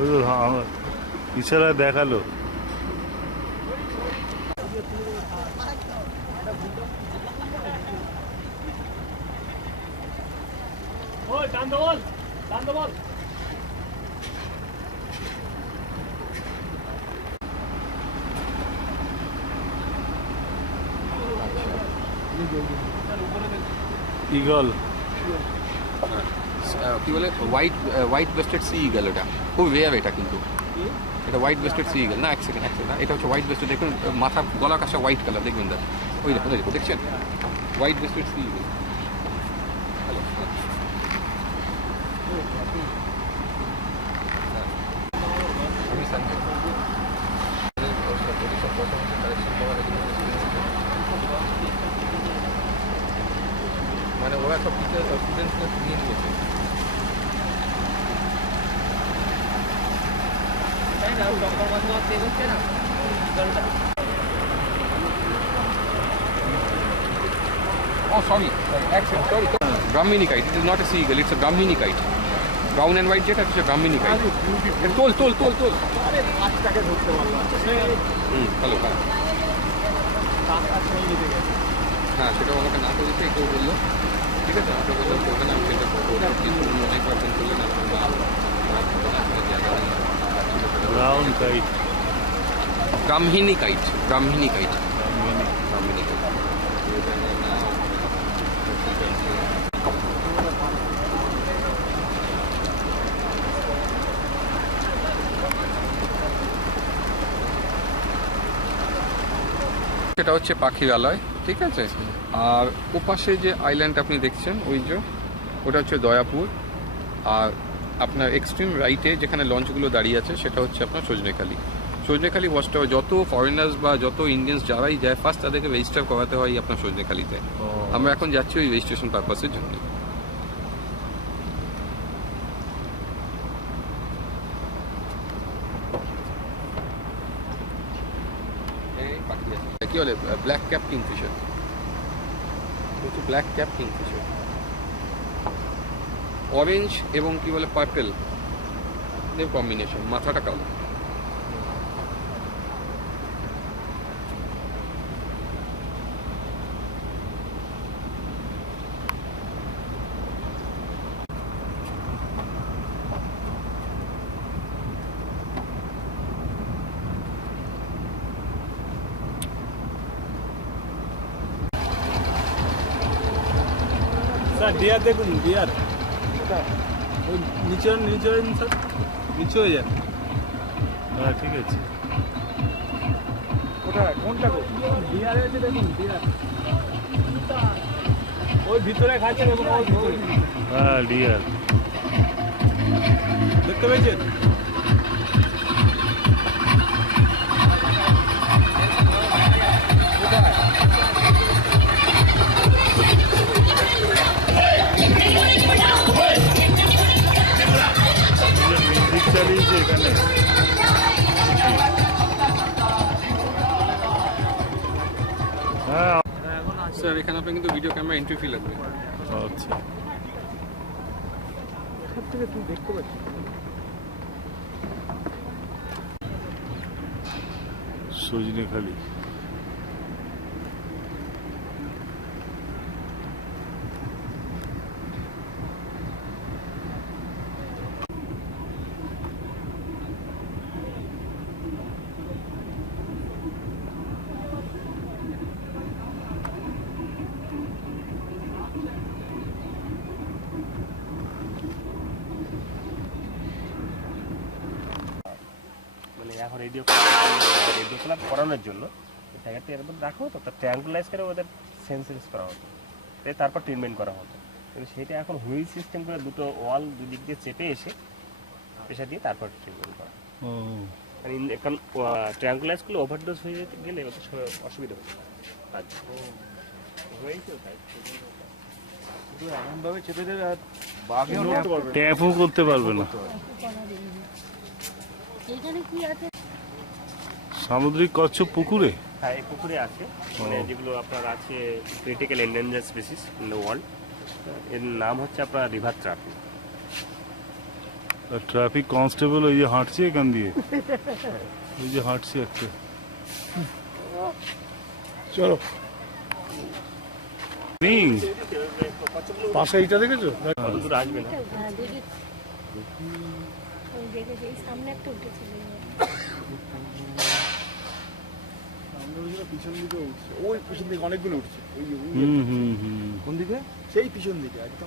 ওই তো ইশারায় দেখালো। ইগল কি বলে হোয়াইট ব্রেস্টেড সি ইগল, এটা খুব রেয়ার। এটা কিন্তু এটা হোয়াইট ব্রেস্টেড সি ইগল না, এক সেকেন্ড এটা হচ্ছে হোয়াইট ব্রেস্টেড। দেখুন মাথা গলার কাছে হোয়াইট কালার, দেখবেন দাদা ওই দেখুন দেখছেন হোয়াইট ব্রেস্টেড সি ইগল। আমি মানে ওরা সব টিচার স্টুডেন্টসকে নিয়ে নিয়েছে। Oh, sorry. Actually, sorry. Brahmini kite. It is not a seagull. It's a Brahmini kite. Brown and white jet. It's a Brahmini kite. Toll. Hello. হ্যাঁ, সেটাও আমাকে না করেছে, কেউ বললো ঠিক আছে, আমাকে বললো ওখানে আমি সেটা করবো, কিন্তু অনেক পার্সেন্ট করলেন ব্রাউন কাইট, ব্রাহ্মিনী কাইট। সেটা হচ্ছে পাখিরালয়, ঠিক আছে। আর ওপাশে যে আইল্যান্ড আপনি দেখছেন ওটা হচ্ছে দয়াপুর। আর আপনার এক্সট্রিম রাইটে যেখানে লঞ্চগুলো দাঁড়িয়ে আছে সেটা হচ্ছে আপনার সজনেখালি ওয়াচ টাওয়ার। যত ফরেনার্স বা যত ইন্ডিয়ানস যারাই যায় ফার্স্ট তাদেরকে রেজিস্টার করাতে হয় আপনার সজনেখালিতে। আমরা এখন যাচ্ছি ওই রেজিস্ট্রেশন পারপাসের জন্য। কি বলে black cap Kingfisher, black cap Kingfisher orange এবং কি বলে পার্পেল এর কম্বিনেশন, মাথাটা কালো। স্যার ডিয়ার দেখুন, ডিয়ার ওই নিচে স্যার, নিচে হয়ে যান। হ্যাঁ ঠিক আছে, কোনটা ডিয়ার আছে দেখুন, ডিয়ার ওই ভিতরে খাচ্ছে এবং ওই ভিতরে। হ্যাঁ ডিয়ার দেখতে পেয়েছেন? চালিয়েছে এখানে। হ্যাঁ স্যার এখানে আপনি কিন্তু ভিডিও ক্যামেরা এন্ট্রি ফি লাগবে। আচ্ছা, সব থেকে তুই দেখতে পাচ্ছিস সজনেখালি। মানে এখন রেডিও ক্লাব করানোর জন্য জায়গাটা এরকম রাখা হতো, তার ট্রায়াঙ্গুলাইজ করে ওদের সেন্সেস করা হতো, তারপর ট্রিটমেন্ট করা হতো। কিন্তু সেটা এখন হুইল সিস্টেম করে দুটো ওয়াল দুদিক দিয়ে চেপে এসে প্রেশার দিয়ে তারপর ট্রিটমেন্ট করা। মানে এখন ট্রায়াঙ্গুলাইজগুলো ওভারডোজ হয়ে গেলে ওদের অসুবিধা হচ্ছে হয়েছেও তাই এমনভাবে চেপে দেবে আর বাঘেও ট্যাপও করতে পারবে না। এখানে কি আছে? সামুদ্রিক কচ্ছপ পুকুরে, হ্যাঁ এই পুকুরে আছে, মানে যেগুলো আপনার আছে critical endanger species in the world. এর নাম হচ্ছে আপনার রিভার ট্রাফিক। ট্রাফিক কনস্টেবল ওই যে হাঁটছে এখান দিয়ে, ওই যে হাঁটছে একটা। চলো রিং পাশে এইটা দেখেছো? দূর আসবে না। হ্যাঁ দেখেছি, এই সামনে একটা উঠেছিল। পিছন দিকে উঠছে, ওই পিছন দিকে অনেকগুলো উঠছে। কোন দিকে? সেই পিছন দিকে একদম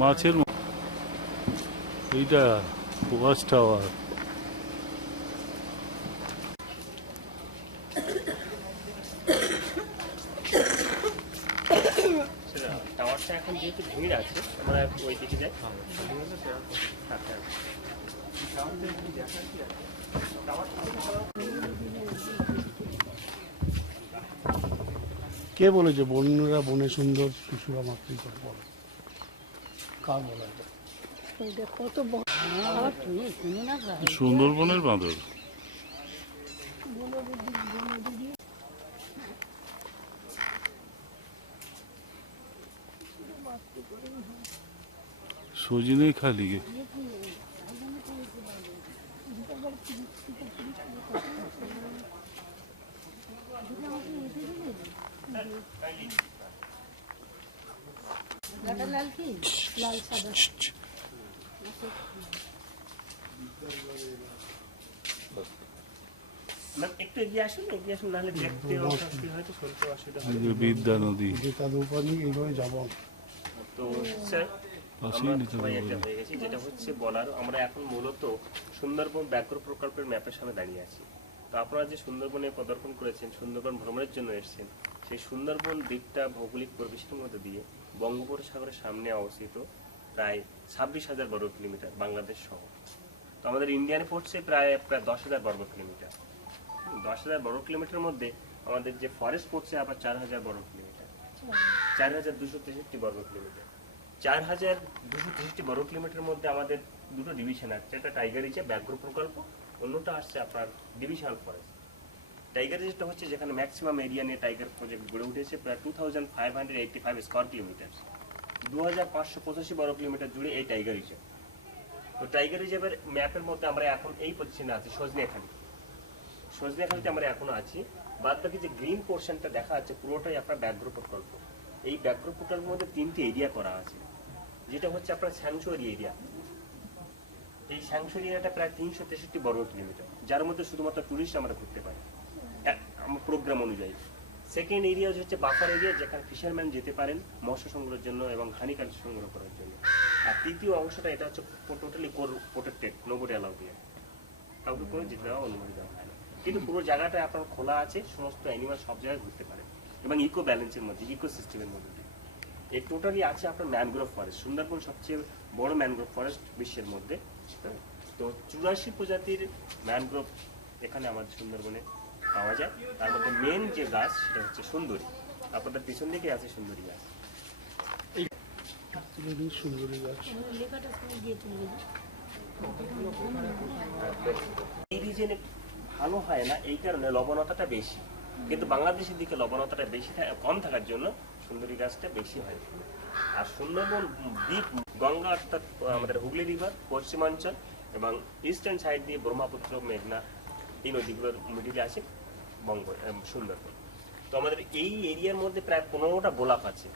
মাছের এইটা ওয়াচ টাওয়ার। টাওয়ারটা এখন যেহেতু ভেঙে আছে, আমরা ওই দিকে যাই। কে বলেছে বন্যরা বনে সুন্দর শিশুরা মাতৃকর বলে? কার বলা এটা? এটা কত বড় সুন্দরবনের বাঁদর। সজিনে খালি গে লাল কি লাল সাদা ম্যাম একটু এগিয়ে আসুন নাহলে দেখতে অসুবিধা হয়তো শুনতে অসুবিধা এই হয়। যে বিদ্যা নদী। যে তাদের উপর নিয়ে এইভাবে যাবো। তো স্যার পাশেই আমরা নিতে সবাই পারবো। একটা হয়ে গেছি, যেটা হচ্ছে বলার আমরা এখন মূলত সুন্দরবন ব্যাঘ্র প্রকল্পের ম্যাপের সামনে দাঁড়িয়ে আছি। তো আপনারা যে সুন্দরবনে পদার্পণ করেছেন, সুন্দরবন ভ্রমণের জন্য এসেছেন, সেই সুন্দরবন দ্বীপটা ভৌগোলিক পরিবেশের মধ্যে দিয়ে বঙ্গোপসাগরের সামনে অবস্থিত প্রায় 26,000 বর্গ কিলোমিটার বাংলাদেশ সহ। তো আমাদের ইন্ডিয়ান পড়ছে প্রায় 10,000 বর্গ কিলোমিটার। 10,000 বর্গ কিলোমিটারের মধ্যে আমাদের যে ফরেস্ট পড়ছে আবার 4,000 বর্গ কিলোমিটার, 4,263 বর্গ কিলোমিটার। 4,263 বর্গ কিলোমিটারের মধ্যে আমাদের দুটো ডিভিশন আছে, একটা টাইগার রিজার্ভ ব্যাঘ্র প্রকল্প, অন্যটা আসছে আপনার ডিভিশনাল ফরেস্ট। টাইগার রিজার্ভটা হচ্ছে যেখানে ম্যাক্সিমাম এরিয়া নিয়ে টাইগার প্রজেক্ট গড়ে উঠেছে, প্রায় 2,585 স্কোয়ার কিলোমিটার, 2,585 বর্গ কিলোমিটার জুড়ে এই টাইগার রিজার্ভ। তো টাইগার রিজার্ভের ম্যাপের মধ্যে আমরা এখন এই পজিশনে আছি সজনেখালিতে আমরা এখনো আছি। বাদ বাকি যে গ্রিন পোর্শনটা দেখা যাচ্ছে পুরোটাই আপনার ব্যাঘ্র প্রকল্প। এই ব্যাঘ্র প্রকল্পের মধ্যে 3টি এরিয়া করা আছে, যেটা হচ্ছে আপনার স্যাংচুয়ারি এরিয়া। এই স্যাংচুয়ারি এরিয়াটা প্রায় 363 বর্গ কিলোমিটার, যার মধ্যে শুধুমাত্র টুরিস্ট আমরা ঘুরতে পারি আমার প্রোগ্রাম অনুযায়ী। সেকেন্ড এরিয়া হচ্ছে বাফার এরিয়া, যেখানে ফিশারম্যান যেতে পারেন মৎস্য সংগ্রহের জন্য এবং হানি কাজ সংগ্রহ করার জন্য। আর তৃতীয় অংশটা এটা হচ্ছে টোটালি প্রোটেক্টেড, নোবডি অ্যালাউ দিয়ে, কাউকে কোনো যেতে দেওয়া অনুমতি দেওয়া হয় না। কিন্তু পুরো জায়গাটা আপনার খোলা আছে, সমস্ত অ্যানিমাল সব জায়গায় ঘুরতে পারে এবং ইকো ব্যালেন্সের মধ্যে, ইকো সিস্টেমের মধ্যে দিয়ে। এই টোটালি আছে আপনার ম্যানগ্রোভ ফরেস্ট। সুন্দরবন সবচেয়ে বড় ম্যানগ্রোভ ফরেস্ট বিশ্বের মধ্যে। তো 84 প্রজাতির ম্যানগ্রোভ এখানে আমাদের সুন্দরবনে পাওয়া যায়। তার মধ্যে মেন যে গাছ সেটা হচ্ছে সুন্দরী। আপনাদের পিছন দিকে আছে সুন্দরী গাছ। সুন্দরী গাছ। লেখাটা সঙ্গে দিয়ে তুলে দিই। এই রিজনে ভালো হয় না, এই কারণে লবণতাটা বেশি, কিন্তু বাংলাদেশের দিকে লবণতাটা বেশি কম থাকার জন্য সুন্দরী গাছটা বেশি হয়। আর সুন্দরবন দ্বীপ গঙ্গা অর্থাৎ আমাদের হুগলি রিভার পশ্চিমাঞ্চল এবং ইস্টার্ন সাইড দিয়ে ব্রহ্মপুত্র, মেঘনা, এই নদীগুলোর মিডিলে আছে সুন্দরবন। তো আমাদের এই এরিয়ার মধ্যে প্রায় 15টা ব্লক আছে,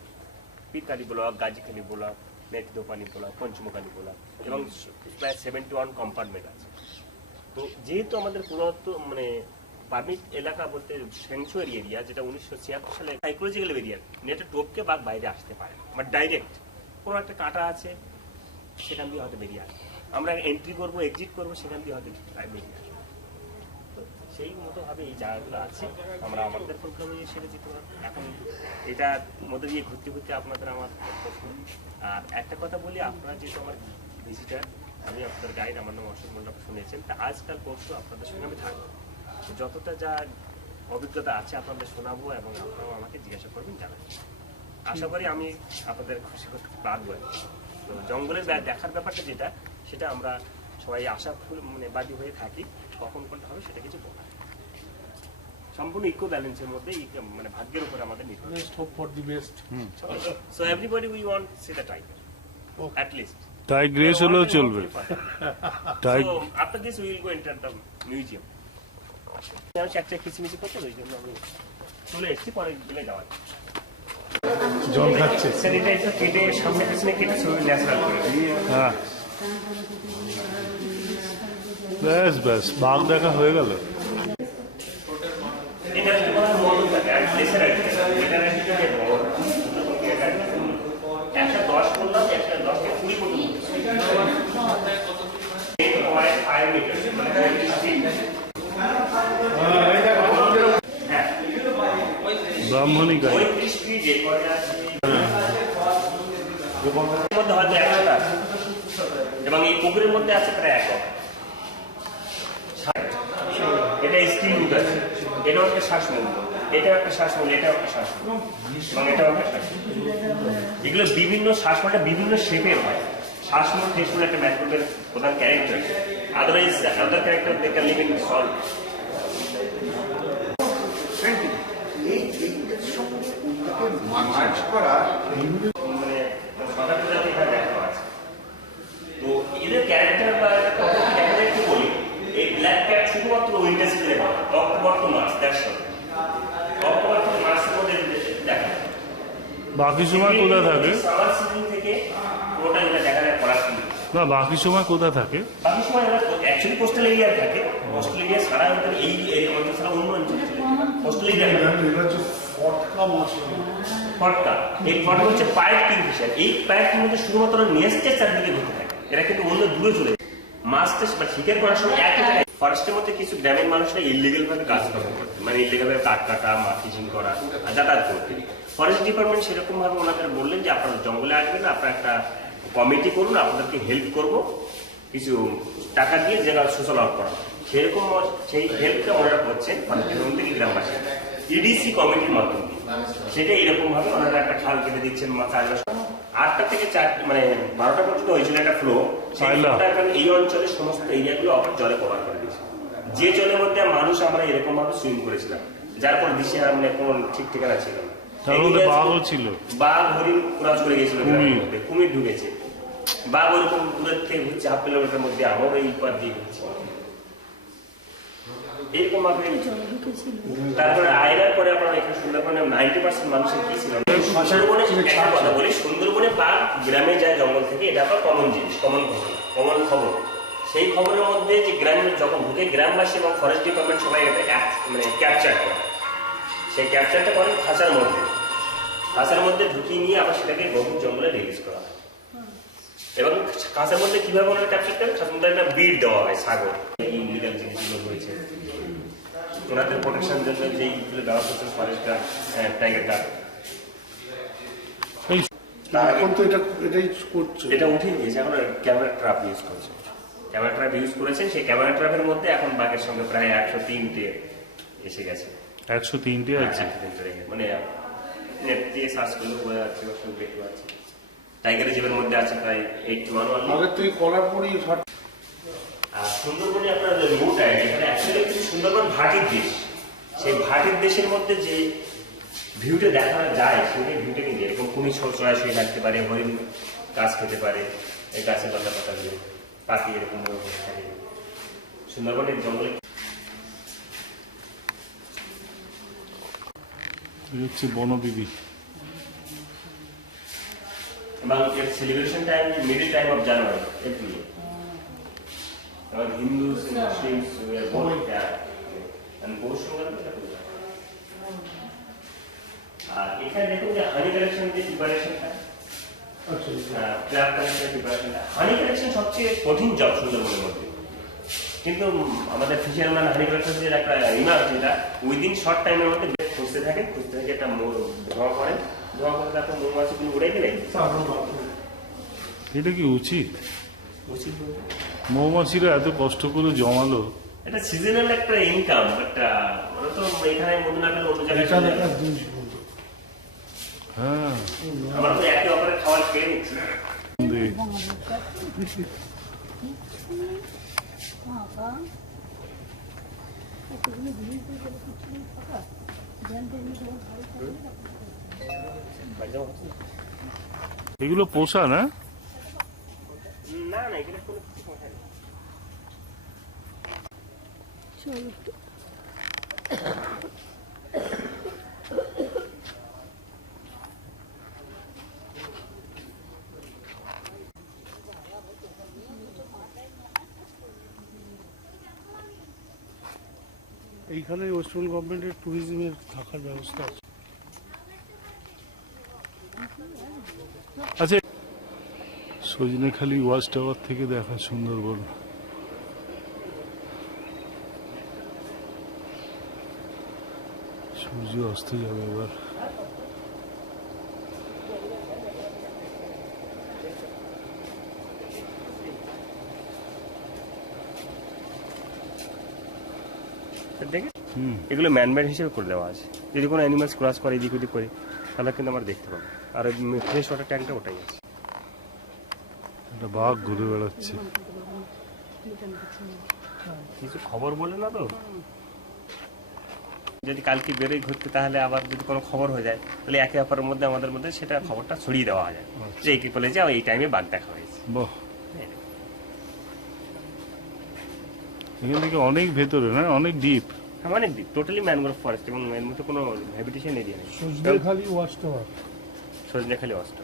Pirkhali block, Gazikhali block, Meghdopani block, Panchamukhali block এবং প্রায় 71 কম্পার্টমেন্ট আছে। তো যেহেতু আমাদের পুরাতন পারমিট এলাকা বলতে স্যাংচুয়ারি এরিয়া, যেটা 1976 সালে সাইকোলজিক্যাল এরিয়া, নেটে টোপকে বাঘ বাইরে আসতে পারে না, বাট ডাইরেক্ট কোনো একটা কাঁটা আছে সেখান দিয়ে হয়তো বেরিয়ে আসে, আমরা এন্ট্রি করবো এক্সিট করবো সেখান দিয়ে হয়তো বেরিয়ে আসবে। তো সেই মতো ভাবে এই জায়গাগুলো আছে, আমরা আমাদের প্রোগ্রামে সেরে যেতে পারবো। এখন এটার মধ্যে দিয়ে ঘুরতে ঘুরতে আপনাদের আমার প্রশ্ন। আর একটা কথা বলি, আপনারা যেহেতু আমার ভিজিটার, আমি আপনাদের গাইড, আমার নাম অশোক মণ্ডল, শুনেছেন, তা আজকাল পরশু আপনাদের সঙ্গে আমি থাকবো, যতটা যা অভিজ্ঞতা আছে আপনাদের শোনাবো এবং আপনারাও আমাকে জিজ্ঞাসা করবেন, জানাবেন। আশা করি আমি আপনাদের খুশি করতে পারবো। তো জঙ্গলের দেখার ব্যাপারটা যেটা, সেটা আমরা সবাই আশাফুল বাদী হয়ে থাকি, কখন কোনটা হবে সেটা কিছু বলা, সম্পূর্ণ ইকো ব্যালেন্সের মধ্যে, ভাগ্যের উপর আমাদের নির্ভর। Hope for the best. So everybody we want to see the tiger, at least. Tigress হলেও চলবে। So after this we will go enter the museum. আমি একটা কিচিমিচি করতে, ওই জন্য আমি চলে এসেছি, পরে দিলে যাওয়া যায়। জল খাচ্ছে। স্যার এটা একটু কেটে সামনে পিছনে কেটে ন্যাচারাল করে। হ্যাঁ, ব্যাস ব্যাস, বাঘ দেখা হয়ে গেল। এটা হচ্ছে বলা মডেল থাকে, আর দেশের আইডিয়া, এটার আইডিয়া বড় 110 করলাম, 110 কে 20 করলাম, 8.5 মিটার, মানে 30 ফিট। ব্রাহ্মণী গাই। 35 ফিট যে করে আছে, এর মধ্যে হয়তো 100টা আছে, এবং এই পুকুরের মধ্যে আছে প্রায় 1 একর। এটা স্টিল রুট আছে, এটা হচ্ছে শ্বাসমূল। এটাও একটা শ্বাসমূল, এটাও একটা শ্বাসমূল, এবং এটাও একটা শ্বাসমূল। এগুলো বিভিন্ন শ্বাসমূলটা বিভিন্ন শেপের হয়। শ্বাসমূল ঠেসমূল একটা ম্যাক্রোবের প্রধান character, otherwise other character they can live in salt. মার্চ করা মানে সকালটা যাতে এটা দেখা আছে। তো এদের ক্যারেক্টার বা প্রপার্টি দেখা যায় একটু বলি। এই ব্ল্যাক ক্যাট শুধুমাত্র উইন্টার সিজনে হয়, October to March, that's all. October থেকে মার্চের মধ্যে দেখা যায়। বাকি সময় কোথায় থাকে? সামার সিজন থেকে পুরোটা এটা দেখা যায় পড়াশোনা। না, বাকি সময় কোথায় থাকে? বাকি সময় এরা অ্যাকচুয়ালি কোস্টাল এরিয়ায় থাকে। কোস্টাল এরিয়া ছাড়া ওদের এই অঞ্চল ছাড়া অন্য অঞ্চল কোস্টাল এরিয়া। ফটকা, এই ফটকা হচ্ছে পাইপ কিংফিশার। এই পাইপের মধ্যে শুধুমাত্র নেস্টের চারদিকে ঘুরতে থাকে, এরা কিন্তু অন্য দূরে চলে যায়। মাছটা বা শিকার করার সময় একই জায়গায়। ফরেস্টের মধ্যে কিছু গ্রামের মানুষরা ইলিগেল ভাবে কাজ করতে, মানে ইলিগেল ভাবে কাঠ কাটা, মাছ ফিশিং করা, যাতায়াত করতে। ফরেস্ট ডিপার্টমেন্ট সেরকম ভাবে ওনাদের বললেন যে আপনারা জঙ্গলে আসবেন, আপনারা একটা কমিটি করুন, আপনাদেরকে হেল্প করবো কিছু টাকা দিয়ে যেটা সোশ্যাল আউট করা। সেরকম সেই হেল্পটা ওনারা করছেন ফরেস্ট ডিপার্টমেন্ট থেকে গ্রামবাসী ইডিসি কমিটির মাধ্যমে। সেটা এরকম ভাবে ওনারা একটা খাল কেটে দিচ্ছেন 8টা থেকে 12টা পর্যন্ত হয়েছিল একটা ফ্লো। এই অঞ্চলের সমস্ত এরিয়াগুলো আবার জলে কভার করে দিয়েছে। যে জলের মধ্যে মানুষ আমরা এরকম ভাবে সুইম করেছিলাম, যার পর দিশে মানে কোনো ঠিক ঠিকানা ছিল না। বাঘও ছিল, বাঘ হরিণ ক্রস করে গেছিল, কুমির ঢুকেছে। বাঘ ওরকম দূরের থেকে ঘুরছে, 1/2 কিলোমিটার মধ্যে, আমারও এই পার দিয়ে ঘুরছে এরকম ভাবে। তারপরে আয়রার পরে আপনার এখানে সুন্দরবনে 90% মানুষের কি ছিল, সুন্দরবনে একটা কথা বলি, সুন্দরবনে বাঘ গ্রামে যায় জঙ্গল থেকে, এটা আপনার কমন জিনিস, কমন খবর। সেই খবরের মধ্যে যে গ্রামে যখন ঢুকে গ্রামবাসী এবং ফরেস্ট ডিপার্টমেন্ট সবাই এটা ক্যাপচার করে। সেই ক্যাপচারটা করেন খাঁচার মধ্যে ঢুকিয়ে নিয়ে আবার সেটাকে গভীর জঙ্গলে রিলিজ করা হয়। এবং খাঁচার মধ্যে কিভাবে ওনারা ক্যাপচার করে, খাঁচার মধ্যে একটা বিট দেওয়া হয়, সাগর। এই ইলিগাল জিনিসগুলো হয়েছে ওনাদের প্রোটেকশনের জন্য যেইগুলো দেওয়া হচ্ছে ফরেস্ট গার্ড, টাইগার গার্ড। এখন তো এটাই করছে, এটা উঠিয়ে দিয়েছে, এখন ক্যামেরা ট্র্যাপ ইউজ করছে। ক্যামেরা ট্র্যাপ ইউজ করেছে, সেই ক্যামেরা ট্র্যাপের মধ্যে এখন বাঘের সঙ্গে প্রায় 103টে এসে গেছে। 103টে আছে, মানে নেট দিয়ে সার্চ করলে বোঝা যাচ্ছে, দেখতে পাচ্ছি। টাইগার রিজার্ভের মধ্যে আছে প্রায় 81। আগের থেকে করার পরই আর সুন্দরবনে আপনার রুট আইডি, এখানে অ্যাকচুয়ালি কিছু সুন্দরবন ভাটির দেশ। সেই ভাটির দেশের মধ্যে যে ভিউটা দেখা যায়, সেই ভিউটা কিন্তু এরকম কুমির সরাসরি লাগতে পারে, হরিণ গাছ খেতে পারে, এই গাছের পাতাগুলো, পাখি এরকম থাকে সুন্দরবনের জঙ্গলে। হচ্ছে বনবিবি। এবং এর celebration time middle time of January every year. এবং Hindus Muslims both there and Poush Sankranti. আর এখানে দেখুন যে হানি কালেকশন যে প্রিপারেশনটা, ক্র্যাব কালেকশন প্রিপারেশনটা, হানি কালেকশন সবচেয়ে কঠিন জব সুন্দরবনের মধ্যে। কিন্তু আমাদের ফিশারম্যান হানি কালেকশন যে একটা রিমার্ক, যেটা উইদিন শর্ট টাইমের মধ্যে খুঁজতে থাকে একটা ধোঁয়া করে, ধোঁয়া করে তারপর মৌমাছিগুলো উড়ে গেলে। এটা কি উচিত? মৌমাছিরা এত কষ্ট করে জমালো, এটা সিজনাল একটা ইনকাম, একটা ওরা তো এখানে মধু না পেলে অন্য জায়গায়। হ্যাঁ, আমরা তো একে অপরের খাবার খেয়ে নিচ্ছি। এগুলো পোষা না? না না, এখানে কোনো কিছু পোষা নেই। এইখানে ওয়েস্ট বেঙ্গল গভর্নমেন্টের ট্যুরিজমের থাকার ব্যবস্থা আছে। আচ্ছা, সজনেখালি ওয়াচ টাওয়ার থেকে দেখা সুন্দরবন। সূর্য অস্ত যাবে এবার। দেখে এগুলো ম্যানমেড হিসেবে করে দেওয়া আছে। যদি কোনো অ্যানিমালস ক্রস করে এদিক ওদিক করে তাহলে কিন্তু আমরা দেখতে পাবো। আর ফ্রেশ ওয়াটার ট্যাঙ্কটা ওটাই আছে। একটা বাঘ ঘুরে বেড়াচ্ছে। কিছু খবর বলে না তো, যদি কালকে বেরোই ঘুরতে তাহলে আবার যদি কোনো খবর হয়ে যায় তাহলে একে অপরের মধ্যে আমাদের মধ্যে সেটা খবরটা ছড়িয়ে দেওয়া যায় যে এই কি বলেছে এই টাইমে বাঘ দেখা হয়েছে। বাহ, এখান থেকে অনেক ভেতরে না, অনেক ডিপ। হ্যাঁ, অনেক দিক টোটালি ম্যানগ্রোভ ফরেস্ট এবং এর মধ্যে কোনো হ্যাবিটেশন এরিয়া নেই। Sajnekhali watch tower. সজনেখালি অস্ট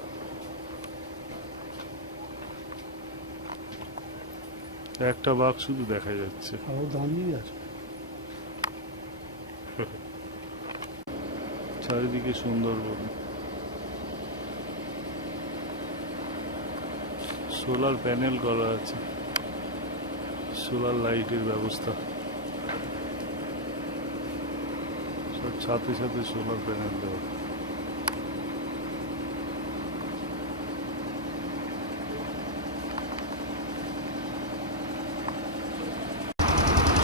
একটা বাঘ শুধু দেখা যাচ্ছে। আরো দাঁড়িয়ে আছে। চারিদিকে সুন্দরবন। সোলার প্যানেল করা আছে, সোলার লাইটের ব্যবস্থা, সব ছাতে ছাতে সোলার প্যানেল দেওয়া।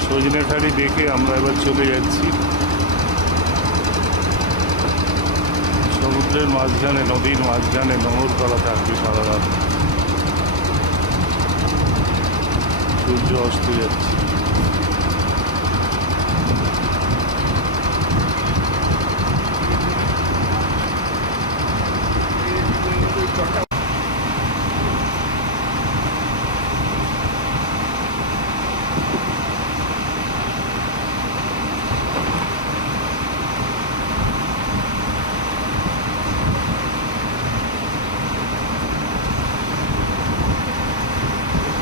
সজনেখালি দেখে আমরা এবার চলে যাচ্ছি সমুদ্রের মাঝখানে, নদীর মাঝখানে নোঙরতলা থাকবে সারা রাত। সূর্য অস্ত যাচ্ছে।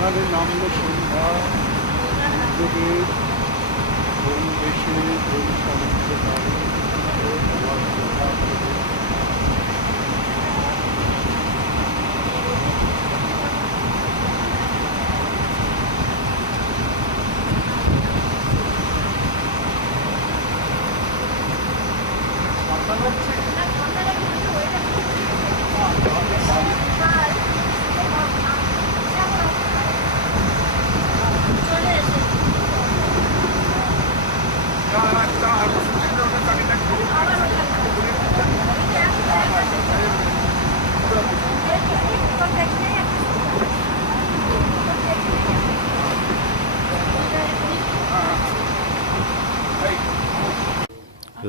এখানে নামলো সন্ধ্যা, উদ্যোগের পরিবেশে সমুদ্র পাড়ে তোমার কথা বলে।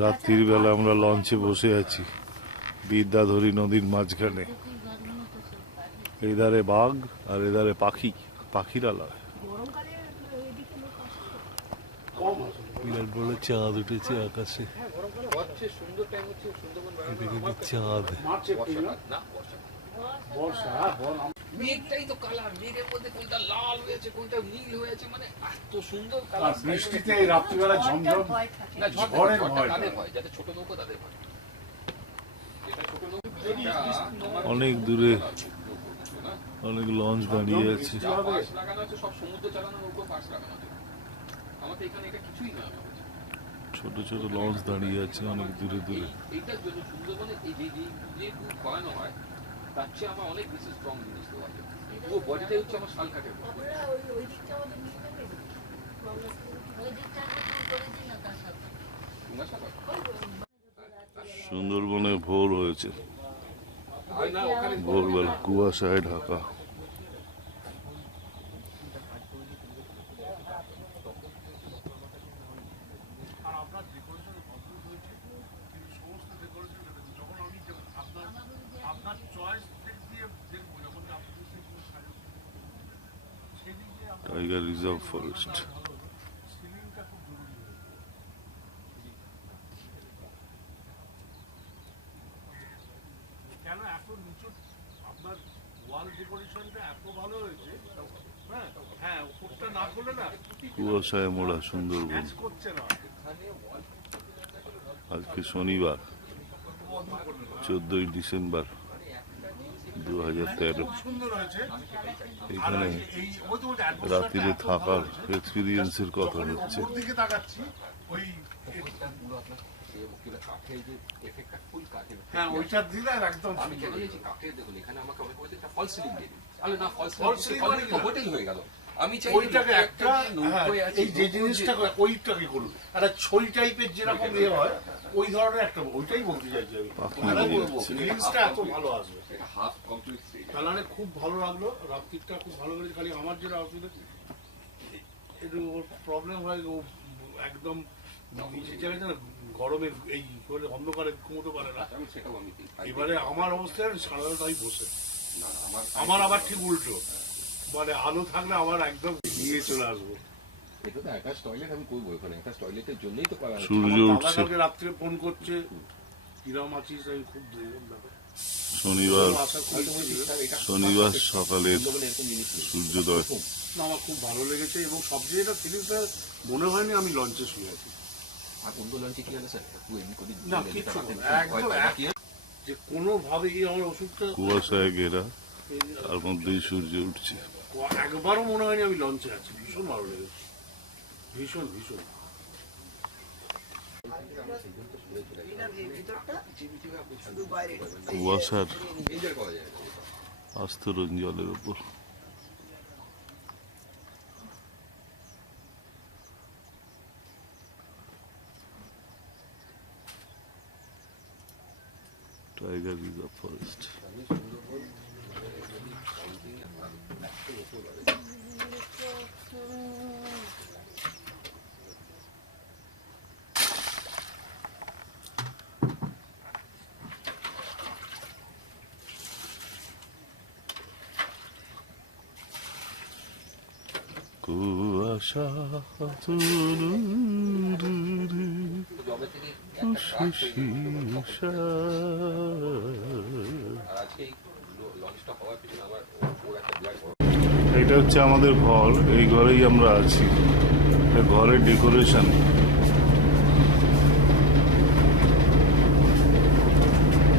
রাত্রির বেলা আমরা লঞ্চে বসে আছি বিদ্যাধরী নদীর মাঝখানে। এই ধারে বাঘ আর এধারে পাখি, পাখিরা লয়। বিরাট বড় চাঁদ উঠেছে আকাশে, সুন্দর টাইম হচ্ছে সুন্দরবন এটা কিন্তু চাঁদ। মেঘটাই তো কালার, মেঘের মধ্যে কোনটা লাল হয়েছে কোনটা নীল হয়েছে, মানে এত সুন্দর কালার। বৃষ্টিতে রাত্রিবেলা ঝমঝম না ঝড়ের ভয়। তাদের ভয়, যাদের ছোট নৌকো তাদের ভয়। যেটা ছোট নৌকো অনেক দূরে অনেক লঞ্চ দাঁড়িয়ে আছে। পাশ লাগানো আছে, সব সমুদ্র চালানো নৌকো পাশ লাগানো আছে। আমাদের এখানে এটা কিছুই না। ছোট ছোট লঞ্চ দাঁড়িয়ে আছে অনেক দূরে দূরে। এইটার জন্য সুন্দরবনে এই যে করানো হয় তার চেয়ে আমার অনেক বেশি স্ট্রং জিনিস দেওয়া আছে। ও বডিটাই হচ্ছে আমার শাল কাঠের বডি। সুন্দরবনে ভোর হয়েছে, ভোরবেলা কুয়াশায় ঢাকা। Tiger reserve forest. কেন এত নিচু আপনার ওয়াল ডেকোরেশনটা এত ভালো হয়েছে? হ্যাঁ, উপরটা না করলে না কুয়াশায় মোড়া সুন্দরবন। করছে না। আজকে শনিবার 14ই ডিসেম্বর 2013। সুন্দর হয়েছে। এখানে রাত্রিরে থাকার এক্সপিরিয়েন্সের কথা হচ্ছে। দিকে তাকাচ্ছি ওই হ্যাঁ ওইটা দিলে একদম আমি চলে গেছি কাঠের, দেখুন এখানে আমাকে অনেক বলছে একটা ফল সিলিং দিয়ে দিন। আরে না, ফল সিলিং হোটেল হয়ে গেল। আমি চাই ওইটাকে একটা এই যে জিনিসটা ওইটাকে করুন, একটা ছই টাইপের যেরকম ইয়ে হয় ওই ধরনের একটা, ওইটাই বলতে চাইছি আমি। ফিলিংসটা এত ভালো আসবে, হাফ কমপ্লিট কালারে খুব ভালো লাগলো, রাত্রিটা খুব ভালো লেগেছে। খালি আমার যেটা অসুবিধা একটু প্রবলেম হয়, ও একদম নিচে জায়গায় না গরমে এই অন্ধকারে ঘুমোতে পারে না। সেটাও আমি এবারে আমার অবস্থায় সারা রাত আমি বসে, আমার আবার ঠিক উল্টো, মানে আলো থাকলে আবার একদম নিয়ে চলে আসবো। সূর্য উঠছে, রাত্রে ফোন করছে কিরম আছিস, আমি খুব শনিবার সকালের সূর্যোদয়। আমার খুব ভালো লেগেছে এবং সবচেয়ে এটা ফিলিংসটা মনে হয়নি আমি লঞ্চে শুয়ে আছি। না কিছু একদম যে কোনোভাবেই আমার ওষুধটা কুয়াশায় ঘেরা, তার মধ্যেই সূর্য উঠছে। একবারও মনে হয়নি আমি লঞ্চে আছি। ভীষণ ভালো লেগেছে, ভীষণ ভীষণ। কুয়াশার আস্তরণ জলের উপর। Tiger reserve forest. কুয়াশা এটা হচ্ছে আমাদের ঘর, এই ঘরেই আমরা আছি। ঘরের ডেকোরেশন,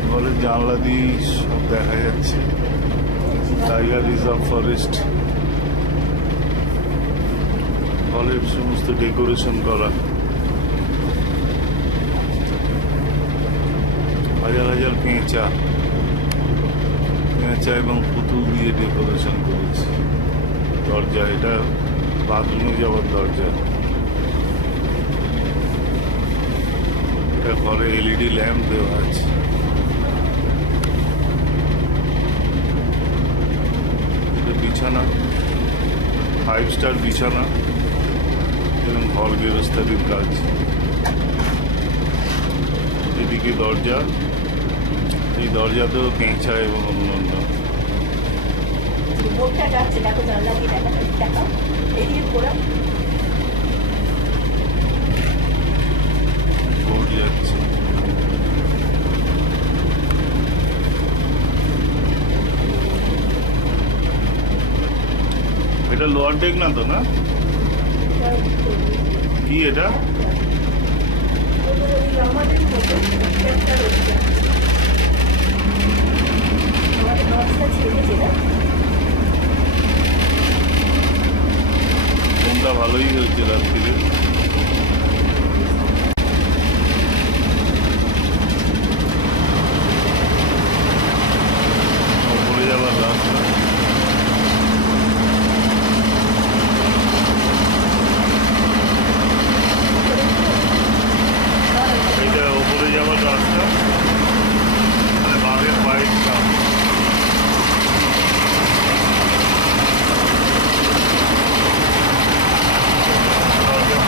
ঘরের জানলা দিয়ে সব দেখা যাচ্ছে। টাইগার রিজার্ভ ফরেস্ট, ঘরের সমস্ত ডেকোরেশন করা, হাজার হাজার পেঁচা এবং পুতুল দিয়ে ডেকোরেশন করেছে। দরজা, এটা বাথরুমে যাওয়ার দরজা। এটা ঘরে এলইডি ল্যাম্প দেওয়া আছে। এটা বিছানা, 5 স্টার বিছানা এবং ঘর গৃহস্থালির কাজ। এদিকে দরজা, এই দরজাতেও পেঁচা এবং অন্যান্য। বোর্ডটা যাচ্ছে, দেখো জানলা দিয়ে দেখাও, এদিকে ঘোরা। বোর্ড যাচ্ছে। এটা লোয়ার ডেক না তো, না কি এটা? আমাদের দশটা ছেড়েছে না, ঘুমটা ভালোই হয়েছে রাত্রিরে। পড়ে যাবার রাস্তা, এটা ওপরে যাওয়ার রাস্তা, মানে বাঘের পায়ের ছাপ। দরজা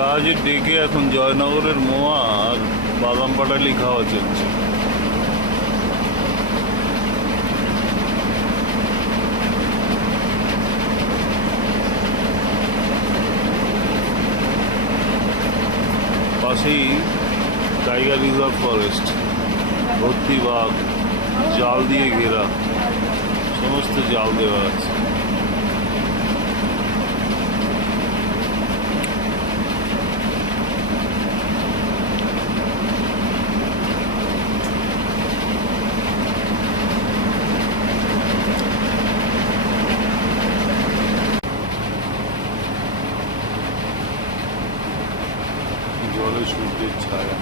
জাহাজের ডেকে এখন জয়নগরের মোয়া আর বাদাম পাটালি খাওয়া চলছে। পাশেই টাইগার রিজার্ভ ফরেস্ট, ভর্তি বাঘ, জাল দিয়ে ঘেরা, সমস্ত জাল দেওয়া আছে। জলে সূর্যের ছায়া।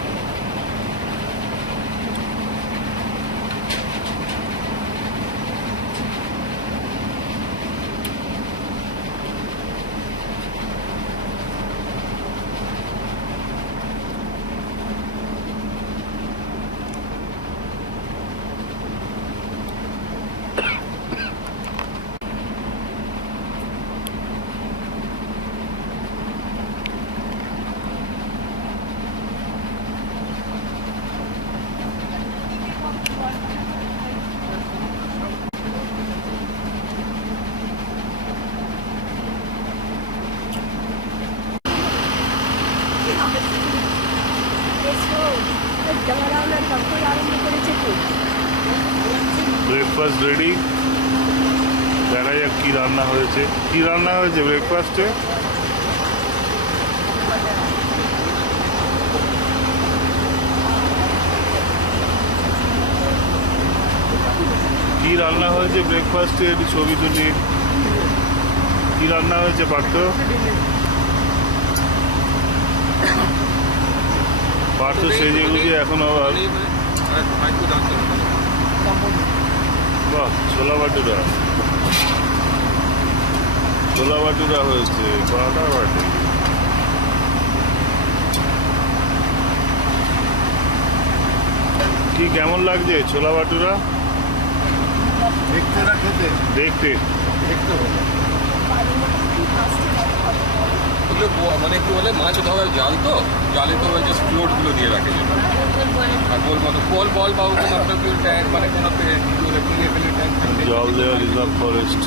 ব্রেকফাস্ট রেডি, দেখা যাক কি রান্না হয়েছে। কি রান্না হয়েছে ব্রেকফাস্টে? কি রান্না হয়েছে ব্রেকফাস্টে? একটু ছবি তুলি। কি রান্না হয়েছে পার্থ? পার্থ সেজে গুজে এখন আবার বাহ, ছোলা বাটুরা, ছোলা বাটুরা হয়েছে, ফাটাফাটি। কি কেমন লাগছে ছোলা বাটুরা? দেখতে না খেতে? দেখতে দেখতে হবে। এগুলো মানে কি বলে, মাছ ধরা জাল, তো জালে তো জাস্ট ফ্লোট গুলো দিয়ে রাখে, আর গোল মতো গোল বল বা ওরকম আপনার কি ট্যাঙ্ক মানে কোনো ট্যাঙ্ক জল দেওয়া রিজার্ভ ফরেস্ট।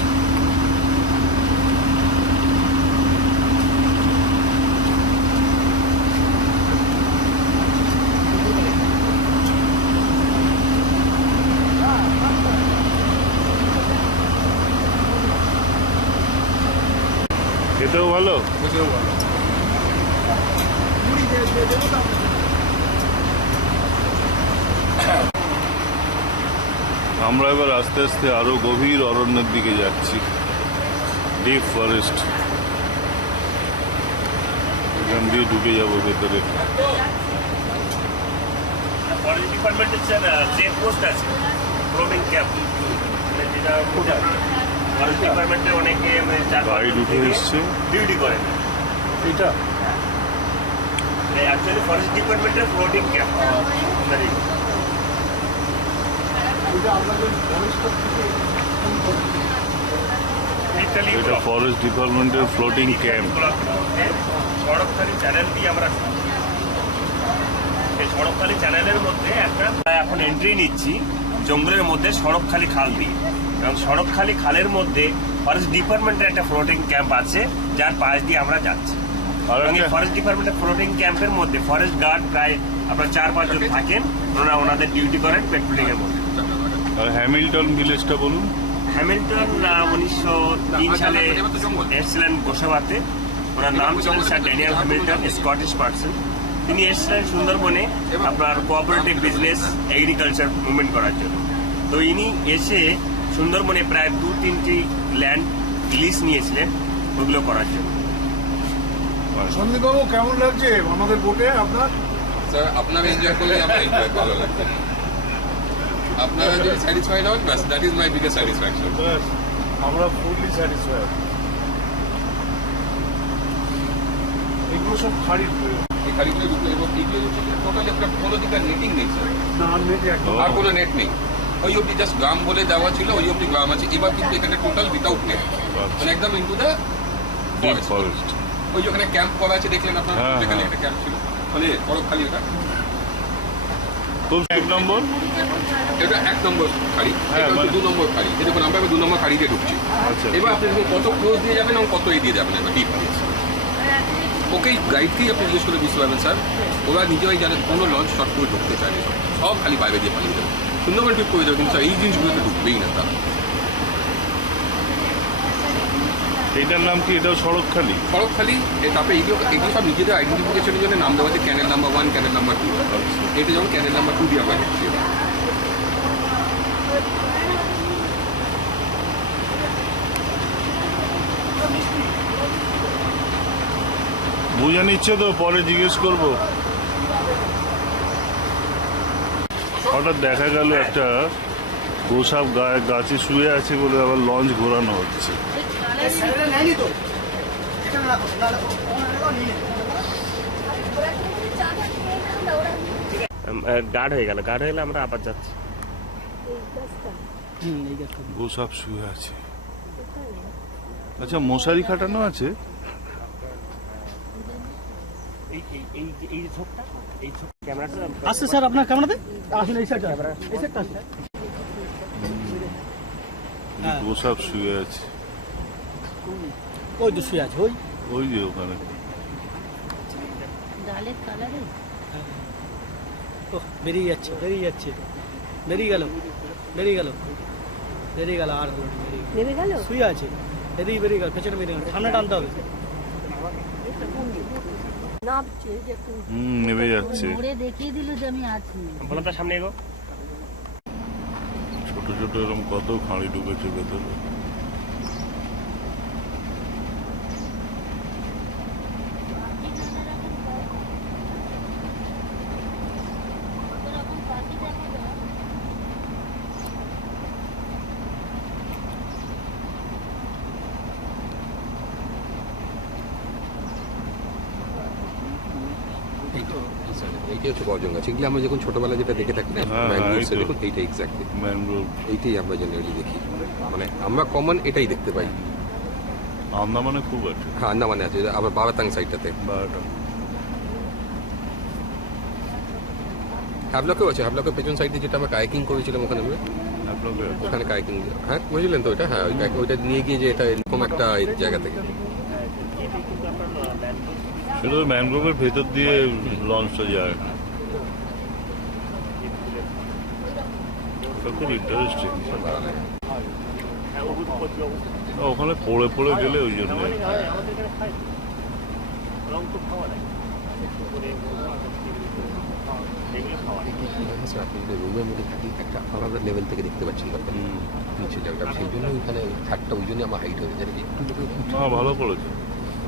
খেতেও ভালো। আমরা এবার আস্তে আস্তে আরো গভীর অরণ্যের দিকে যাচ্ছি, ডিপ ফরেস্ট। এখান দিয়ে ঢুকে যাবো ভেতরে। ফরেস্ট ডিপার্টমেন্টের চেক পোস্ট আছে, ফ্লোটিং ক্যাম্প, যেটা ফরেস্ট ডিপার্টমেন্টে অনেকে গাইড উঠে এসছে, ডিউটি করেন। এটা অ্যাকচুয়ালি ফরেস্ট ডিপার্টমেন্টের ফ্লোটিং ক্যাম্প। এটা ফরেস্ট ডিপার্টমেন্টের ফ্লোটিং ক্যাম্প। সড়কখালি চ্যানেল দিয়ে আমরা, এই সড়কখালি চ্যানেলের মধ্যে একটা এখন এন্ট্রি নিচ্ছি জঙ্গলের মধ্যে সড়কখালি খাল দিয়ে, এবং সড়কখালি খালের মধ্যে ফরেস্ট ডিপার্টমেন্টের একটা ফ্লোটিং ক্যাম্প আছে, যার পাশ দিয়ে আমরা যাচ্ছি। এবং এই ফরেস্ট ডিপার্টমেন্টের ফ্লোটিং ক্যাম্পের মধ্যে ফরেস্ট গার্ড প্রায় আপনার 4-5 জন থাকেন, ওনারা ওনাদের ডিউটি করেন পেট্রোলিং এর মধ্যে। আর হ্যামিল্টন ভিলেজটা বলুন। হ্যামিল্টন 1903 সালে এসছিলেন গোসাবাতে। ওনার নাম ছিল sir Daniel Hamilton, Scottish person. তিনি এসছিলেন সুন্দরবনে আপনার কোঅপারেটিভ বিজনেস এগ্রিকালচার মুভমেন্ট করার জন্য। তো ইনি এসে সুন্দরবনে প্রায় 2-3টি ল্যান্ড লিজ নিয়েছিলেন ওগুলো করার জন্য। সন্দীপবাবু কেমন লাগছে আমাদের বোটে আপনার? স্যার আপনারা এনজয় করলে আমার এনজয় ভালো লাগবে, আপনারা যদি স্যাটিসফাইড হন ব্যাস, that is my biggest satisfaction. আমরা ফুললি স্যাটিসফাইড। এগুলো সব খারিফ এই খালিগুলো ঢুকলো এবং এগুলো টোটাল একটা 15 দিকের নেটিং নেই স্যার, না নেট একদম আর কোনো নেট নেই। ওই অব্দি জাস্ট গ্রাম বলে দেওয়া ছিল, ওই অব্দি গ্রাম আছে। এবার কিন্তু এখানে টোটাল উইথাউট নেট, মানে একদম ইনটু দ্য ডিপ ফরেস্ট। ওই ওখানে ক্যাম্প করা আছে দেখলেন আপনারা, হ্যাঁ, যেখানে হ্যাঁ। একটা ক্যাম্প ছিল, মানে পরবখালি ওটা, খুব 1 নম্বর। এটা 1 নম্বর খাড়ি, হ্যাঁ, এটা মানে- 2 নম্বর খাড়ি। এই দেখুন আমরা 2 নম্বর খাড়িতে ঢুকছি। আচ্ছা। এবার আপনি দেখুন কত ক্লোজ দিয়ে যাবেন এবং কত এই দিয়ে যাবেন, এবার ডিপ আছে। ওকেই গাইডকেই আপনি জিজ্ঞেস করে বুঝতে পারবেন স্যার, ওরা নিজেরাই জানে কোনো লঞ্চ শর্ট করে ঢুকতে চায় না, সব খালি বাইরে দিয়ে পালিয়ে দেবে, সুন্দরবন ট্রিপ করে দেবে, কিন্তু স্যার এই জিনিসগুলোতে ঢুকবেই না তারা। এটার নাম কি? এটাও সড়কখালি? সড়কখালি, তারপরে এইগুলো সব নিজেদের আইডেন্টিফিকেশনের জন্য নাম দেওয়া আছে, ক্যানেল নাম্বার 1, ক্যানেল নাম্বার 2। এটা যেমন ক্যানেল নাম্বার 2 দিয়ে আমরা ঢুকছি। বুঝে নিচ্ছে তো, পরে জিজ্ঞেস করব। হঠাৎ দেখা গেল একটা গোসাপ গাছে শুয়ে আছে বলে আবার লঞ্চ ঘোরানো হচ্ছে। গার্ড হয়ে গেলে আমরা আবার যাচ্ছি। গোসাপ শুয়ে আছে। আচ্ছা, মশারি খাটানো আছে? এই ঝোঁকটা, এই ঝোঁক ক্যামেরাটা আসছে স্যার আপনার ক্যামেরাতে আসলে এই সাইডটা এই সাইডটা আসছে। গোসাপ শুয়ে আছে, ওই তো শুয়ে আছে, ওই ওই যে ওখানে। ডালের কালারে ও বেরিয়ে যাচ্ছে বেরিয়ে যাচ্ছে, বেরিয়ে গেল বেরিয়ে গেল বেরিয়ে গেল, আর হলো না, বেরিয়ে গেল। নেমে গেল। শুয়ে আছে, এদিকে বেরিয়ে গেল, পেছনে বেরিয়ে গেল, সামনে টানতে হবে। নামছে যে নেমে যাচ্ছে। মোড়ে দেখিয়ে দিল যে আমি আছি। বলো তো সামনে এগো। ছোট ছোট এরকম কত খাঁড়ি ঢুকেছে ভেতরে। এইটাই হচ্ছে গর্জন গাছ, এগুলি আমরা যখন ছোটবেলায় যেটা দেখে থাকি না, হ্যাঁ, ম্যানগ্রোভসে, এই তো। দেখুন এইটা এক্স্যাক্টলি, ম্যানগ্রোভ। এইটাই আমরা জেনারেলি দেখি, মানে আমরা কমন এটাই দেখতে পাই। আন্দামানে খুব আছে। হ্যাঁ, আন্দামানে আছে, আবার বারাতাং সাইডটাতে বারোটা। হ্যাভলকেও আছে, হ্যাভলকের পেছন সাইডে যেটা আমরা কায়াকিং করেছিলাম ওখানে, আপনাকে ওখানে কায়াকিং, হ্যাঁ বুঝলেন তো ওইটা, হ্যাঁ ওইটা নিয়ে গিয়ে যে এটা এরকম একটা জায়গা থেকে। সেটা তো ম্যানগ্রোভের ভেতর দিয়ে লঞ্চটা যায়। খুব ইন্টারেস্টিং। ওখানে পড়ে পড়ে গেলে ওই জন্য। আপনি যদি রুমের মধ্যে থাকি একটা আলাদা লেভেল থেকে দেখতে পাচ্ছেন ব্যাপারটা, নিচে জায়গাটা, সেই জন্য ওইখানে ছাদটা ওই জন্য আমার হাইট হয়ে যায়, একটু না, ভালো করেছে।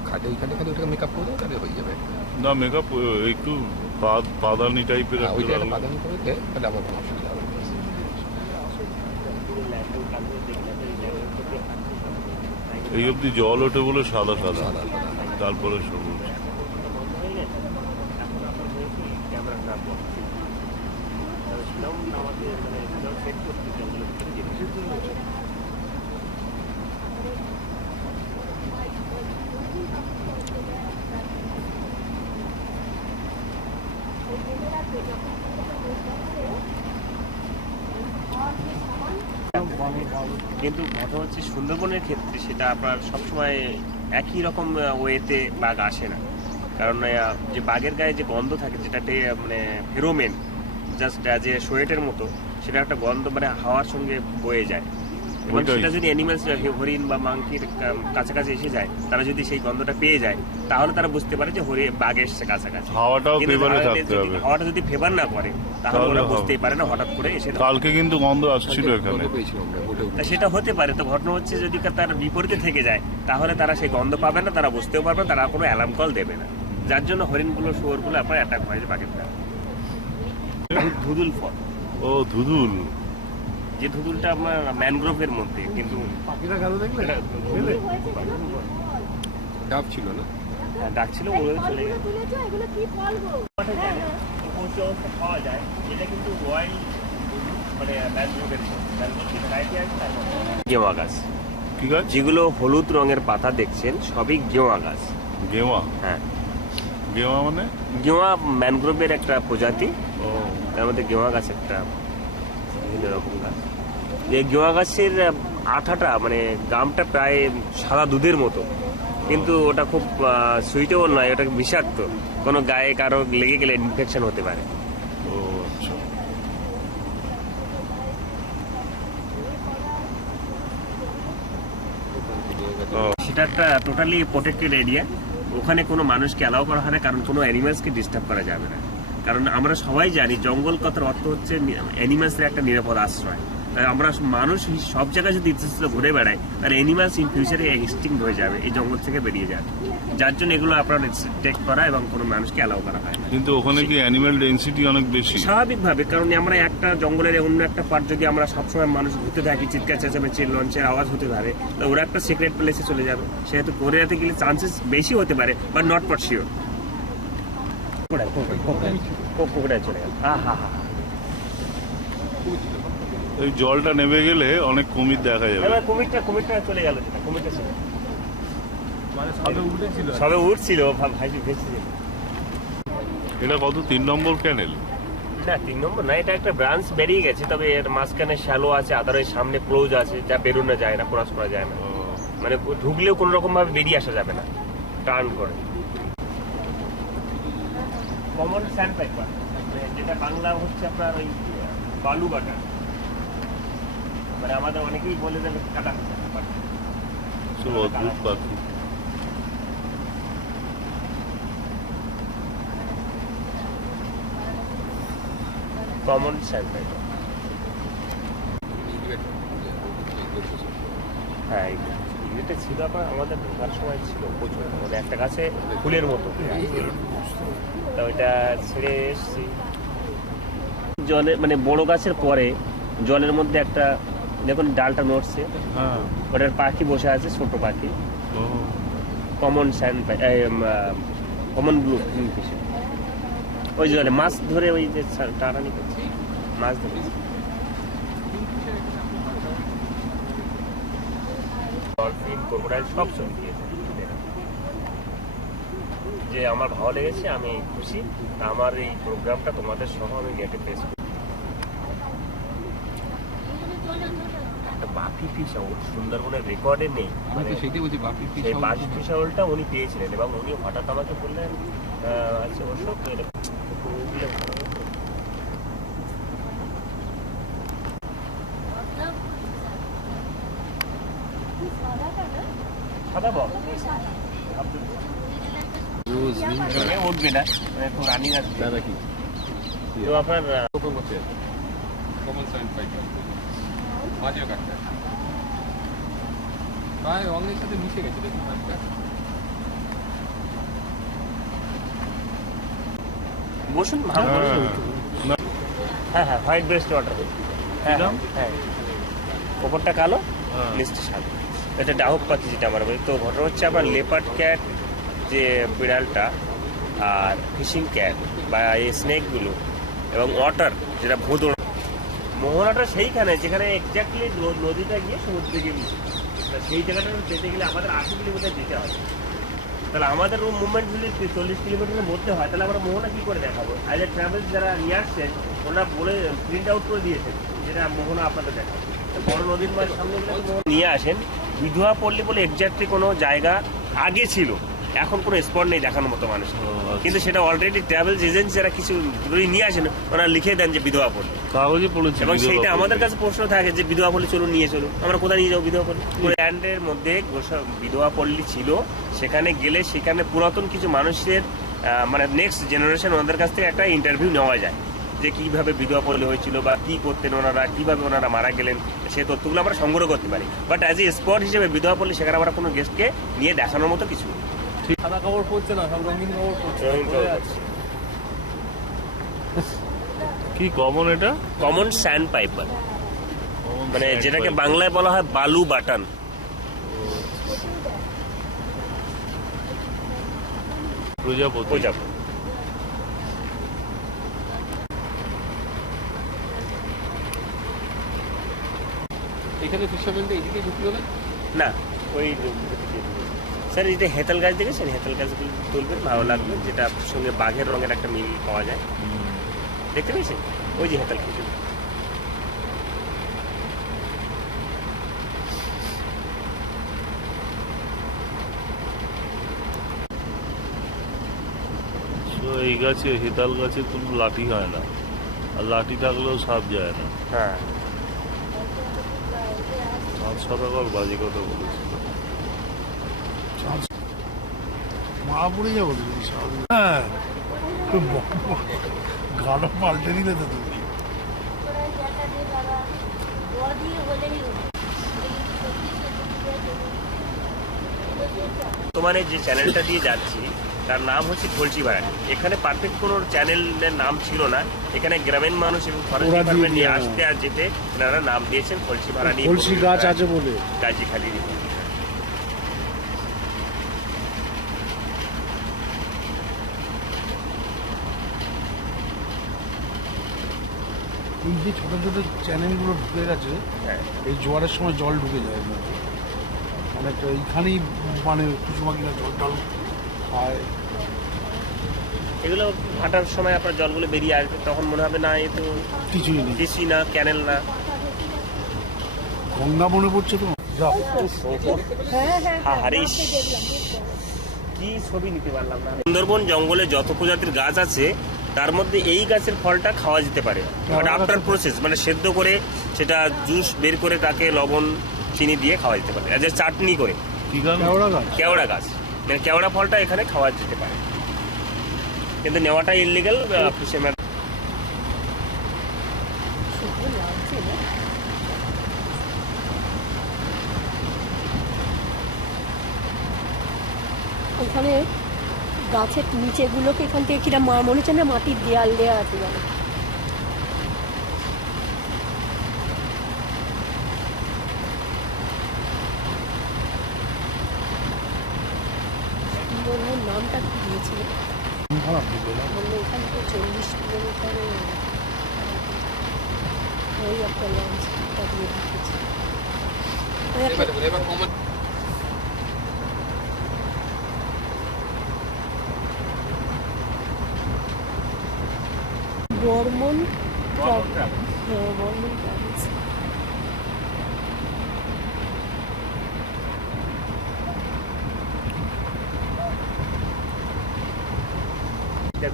খাটে ওইখানে খালি ওটাকে মেকআপ করে দেয়, তাহলে হয়ে যাবে। না, মেকআপ একটু পাদানি টাইপের হ্যাঁ, একটা ওইটা একটা লাগলো। বাদামি করে দেয়, তাহলে আমার কোনো অসুবিধা হবে না। এই অবধি জল ওঠে বলে সাদা সাদা, তারপরে সবুজ। কিন্তু ঘটনা হচ্ছে সুন্দরবনের ক্ষেত্রে সেটা আপনার সবসময় একই রকম ওয়েতে বাঘ আসে না, কারণ যে বাঘের গায়ে যে গন্ধ থাকে, যেটা মানে ফেরোমেন, জাস্ট যে সোয়েটের মতো, সেটা একটা গন্ধ মানে হাওয়ার সঙ্গে বয়ে যায়, এবং ওইটাই। সেটা যদি অ্যানিমালস, হরিণ বা মাংকির কাছাকাছি এসে যায়, তারা যদি সেই গন্ধটা পেয়ে যায়, তাহলে তারা বুঝতে পারে যে বাঘ এসছে কাছাকাছি। হাওয়াটাও কিন্তু ফেভারে তাহলে থাকতে হবে। হাওয়াটা যদি ফেভার না করে, তাহলে তাহলে ওরা হবে। বুঝতেই পারে না হঠাৎ করে এসে। কালকে কিন্তু গন্ধ আসছিল এখানে। গন্ধ পেয়েছিলাম আমরা, ওটা তা সেটা হতে পারে, তো ঘটনা হচ্ছে যদি তার বিপরীতে থেকে যায়, তাহলে তারা সেই গন্ধ পাবে না, তারা বুঝতেও পারবে না, তারা কোনো অ্যালার্ম কল দেবে না, যার জন্য হরিণগুলো, শুয়োরগুলো আপনার অ্যাটাক হয় যে বাঘের দ্বারা। ধুদুল ফল, ও ধুধুল। যে ধুদুলটা আপনার ম্যানগ্রোভের মধ্যে, কিন্তু এটা ডাব ছিল না, ডাক ছিল, ওগুলো চলে গেছে। তুলেছো এগুলো কি ফল গো? পৌঁছে অবস্থা পাওয়া যায়, এটা কিন্তু ওয়াইল্ড, মানে ম্যানগ্রোভের গেওয়া গাছ, কি গাছ? যেগুলো হলুদ রঙের পাতা দেখছেন সবই গেওয়া গাছ। গেওয়া, হ্যাঁ, গেওয়া মানে গেওয়া ম্যানগ্রোভের একটা প্রজাতি। ও তার মধ্যে গেওয়া গাছ একটা বিভিন্ন রকম গাছ। এই গেওয়া গাছের আঠাটা মানে গামটা প্রায় সাদা দুধের মতো, কিন্তু ওটা খুব সুইটেবল নয়, ওটা বিষাক্ত। কোনো গায়ে কারো লেগে গেলে ইনফেকশন হতে পারে। ও আচ্ছা। সেটা একটা টোটালি প্রোটেক্টেড এরিয়া। ওখানে কোনো মানুষকে অ্যালাউ করা হয় না, কারণ কোনো অ্যানিমালসকে ডিস্টার্ব করা যাবে না। কারণ আমরা সবাই জানি জঙ্গল কথার অর্থ হচ্ছে অ্যানিমালসের একটা নিরাপদ আশ্রয়। তাই আমরা মানুষ সব জায়গায় যদি ইচ্ছা ঘুরে বেড়ায়, তাহলে অ্যানিমালস ইন ফিউচারে এক্সটিংক্ট হয়ে যাবে, এই জঙ্গল থেকে বেরিয়ে যাবে। যার জন্য এগুলো আপনার টেক করা এবং কোনো মানুষকে অ্যালাউ করা হয় না। কিন্তু ওখানে কি অ্যানিম্যাল ডেনসিটি অনেক বেশি? স্বাভাবিকভাবে, কারণ আমরা একটা জঙ্গলের অন্য একটা পার্ট যদি আমরা সবসময় মানুষ ঘুরতে থাকি, চিৎকার চেঁচামেচি লঞ্চের আওয়াজ হতে পারে, তো ওরা একটা সিক্রেট প্লেসে চলে যাবে। সেহেতু করে যেতে গেলে চান্সেস বেশি হতে পারে, বাট নট ফর শিওর। চলে গেল, হা হা হা। এই জলটা নেমে গেলে অনেক কুমির দেখা যাবে। এবার কুমিরটা চলে গেল, কুমিরটা ছিল সবে উঠছিল, ভাইজি ভেসেছিল। এটা কত 3 নম্বর ক্যানেল? না 3 নম্বর না, এটা একটা ব্রাঞ্চ বেরিয়ে গেছে, তবে এর মাঝখানে শ্যালো আছে, আদারওয়াইজ সামনে ক্লোজ আছে, যা বেরোনো যায় না, ক্রস করা যায় না। মানে ঢুকলেও কোনো রকম ভাবে বেরিয়ে আসা যাবে না, টার্ন করে। কমন স্যান্ড পাইপার, যেটা বাংলা হচ্ছে আপনার ওই বালু বাটা, মানে আমাদের অনেকেই বলে দেবে কাটা। সব অদ্ভুত পাখি। কমন স্যান্ড পাইপার, হ্যাঁ এটা ছিল আপনার আমাদের ঢোকার সময় ছিল প্রচুর, মানে একটা গাছে ফুলের মতো, তা ওইটা ছেড়ে এসছি। জলে মানে বড় গাছের পরে জলের মধ্যে একটা দেখুন ডালটা নড়ছে, হ্যাঁ, ওটার পাখি বসে আছে, ছোট পাখি। ও কমন স্যান্ড কমন ব্লু ফিশে ওই জলে মাছ ধরে, ওই যে টানানি করছে মাছ ধরে। ডলফিন, ক্রোকোডাইল সব ছবি দিয়েছে। যে আমার ভালো লেগেছে, আমি খুশি। আমার এই প্রোগ্রামটা তোমাদের সহ আমি গেটে পেশ করি। একটা বাপি ফিশ হাউল সুন্দরবনের রেকর্ডে নেই, মানে সেই বাপি ফিশ হাউলটা উনি পেয়েছিলেন, এবং উনি হঠাৎ আমাকে বললেন আচ্ছা অশোক সাদা বল উঠবে না, খুব রানিং আছে। তো আপনার কমন সাইন্স পাইপার মাঝে কাটটা প্রায় রঙের সাথে মিশে গেছে দেখুন কাটটা। বসুন, ভালো বসুন। হ্যাঁ হ্যাঁ, হোয়াইট ব্রেস্ট ওয়াটার। হ্যাঁ হ্যাঁ, ওপরটা কালো, নিচটা সাদা। এটা ডাহুক পাখি যেটা আমরা বলি। তো ঘটনা হচ্ছে আপনার লেপার্ড ক্যাট যে বিড়ালটা, আর ফিশিং ক্যাট বা এই স্নেকগুলো, এবং ওয়াটার যেটা ভোঁদড়, মোহনাটা সেইখানে যেখানে এক্স্যাক্টলি নদীটা গিয়ে সমুদ্রে গিয়ে মিশে। সেই জায়গাটা যেতে গেলে আমাদের 80 কিলোমিটার যেতে হয়। তাহলে আমাদের মুভমেন্ট যদি 40 কিলোমিটারের মধ্যে হয়, তাহলে আমরা মোহনা কী করে দেখাবো? আজ ট্রাভেলস যারা নিয়ে আসছেন ওনারা বলে প্রিন্ট আউট করে দিয়েছেন যেটা মোহনা আপনাদের দেখাবো। বড় নদীর মাঝ সামনে নিয়ে আসেন। বিধুয়া পল্লী বলে এক্স্যাক্টলি কোনো জায়গা আগে ছিল, এখন কোনো স্পট নেই দেখানোর মতো মানুষ, কিন্তু সেটা অলরেডি ট্রাভেলস এজেন্সি যারা কিছু যদি নিয়ে আসেন, ওরা লিখে দেন যে বিধবা পল্লী, কাগজে পড়েছে। এবং সেইটা আমাদের কাছে প্রশ্ন থাকে যে বিধবা পল্লী চলুন, নিয়ে চলুন। আমরা কোথায় নিয়ে যাবো বিধবা পল্লী? ল্যান্ডের মধ্যে বিধবা পল্লী ছিল, সেখানে গেলে সেখানে পুরাতন কিছু মানুষের মানে নেক্সট জেনারেশন ওনাদের কাছ থেকে একটা ইন্টারভিউ নেওয়া যায়, যে কীভাবে বিধবা পল্লী হয়েছিল বা কী করতেন ওনারা, কীভাবে ওনারা মারা গেলেন, সেই তথ্যগুলো আমরা সংগ্রহ করতে পারি। বাট অ্যাজ এ স্পট হিসেবে বিধবা পল্লী সেখানে আমরা কোনো গেস্টকে নিয়ে দেখানোর মতো কিছু সাদা কাপড় পরছে না, সব রঙিন কাপড় পরছে। কি কমন এটা? কমন স্যান্ড পাইপার, মানে যেটাকে বাংলায় বলা হয় বালু বাটান। প্রজাপতি। এখানে ফিশারম্যানটা এদিকে ঢুকলো না? না, ওই স্যার এই যে হেতাল গাছ দেখেছেন, হেতাল গাছগুলো তুলবেন, ভালো লাগবে, যেটা সঙ্গে বাঘের রঙের একটা মিল পাওয়া যায়, দেখতে পেয়েছেন? ওই যে হেতাল খেজুর। তো এই গাছে, হেতাল গাছে কোনো লাঠি হয় না, আর লাঠি থাকলেও সাপ যায় না। হ্যাঁ, 500 টাকার বাজি কথা বলেছিল। মা পড়ে যাবো তো, হ্যাঁ গাড়ো পাল্টে দিলে তো তুমি। বর্তমানে যে চ্যানেলটা দিয়ে যাচ্ছি তার নাম হচ্ছে খলসি বাড়ানি। এখানে পারফেক্ট কোনো চ্যানেলের নাম ছিল না, এখানে গ্রামীণ মানুষ এবং ফরেস্ট ডিপার্টমেন্ট নিয়ে আসতে আর যেতে ওনারা নাম দিয়েছেন খলসি বাড়ানি। কলসি গাছ আছে বলে গাছি খালি। এই যে ছোট ছোট চ্যানেলগুলো ঢুকে গেছে, হ্যাঁ, এই জোয়ারের সময় জল ঢুকে যায় অনেকটা, এইখানেই মানে কিছু পাখিরা জল টল খায়। এগুলো হাঁটার সময় আপনার জলগুলো বেরিয়ে আসবে, তখন মনে হবে না এ তো কিছুই নেই, কিছুই না, ক্যানেল না। গঙ্গা মনে পড়ছে তো। যাও, হারিস কি ছবি নিতে পারলাম না। সুন্দরবন জঙ্গলে যত প্রজাতির গাছ আছে তার মধ্যে এই গাছের ফলটা খাওয়া যেতে পারে, বাট আফটার প্রসেস, মানে সেদ্ধ করে সেটা জুস বের করে তাকে লবণ চিনি দিয়ে খাওয়া যেতে পারে, এজ এ চাটনি করে। কি গাছ? কেওড়া গাছ, মানে কেওড়া ফলটা এখানে খাওয়া যেতে পারে, কিন্তু নেওয়াটা ইললিগাল। ওখানে গাছের নিচেগুলোকে এখান থেকে কিরা মনে হচ্ছে না মাটির দেয়াল দেওয়া আছে যেন। নামটা কি দিয়েছিল বললো এখান থেকে 40 কিলোমিটার ওই একটা লঞ্চটা দিয়ে দিয়েছে। বর্মন, হ্যাঁ বর্মন ট্রাভেলস।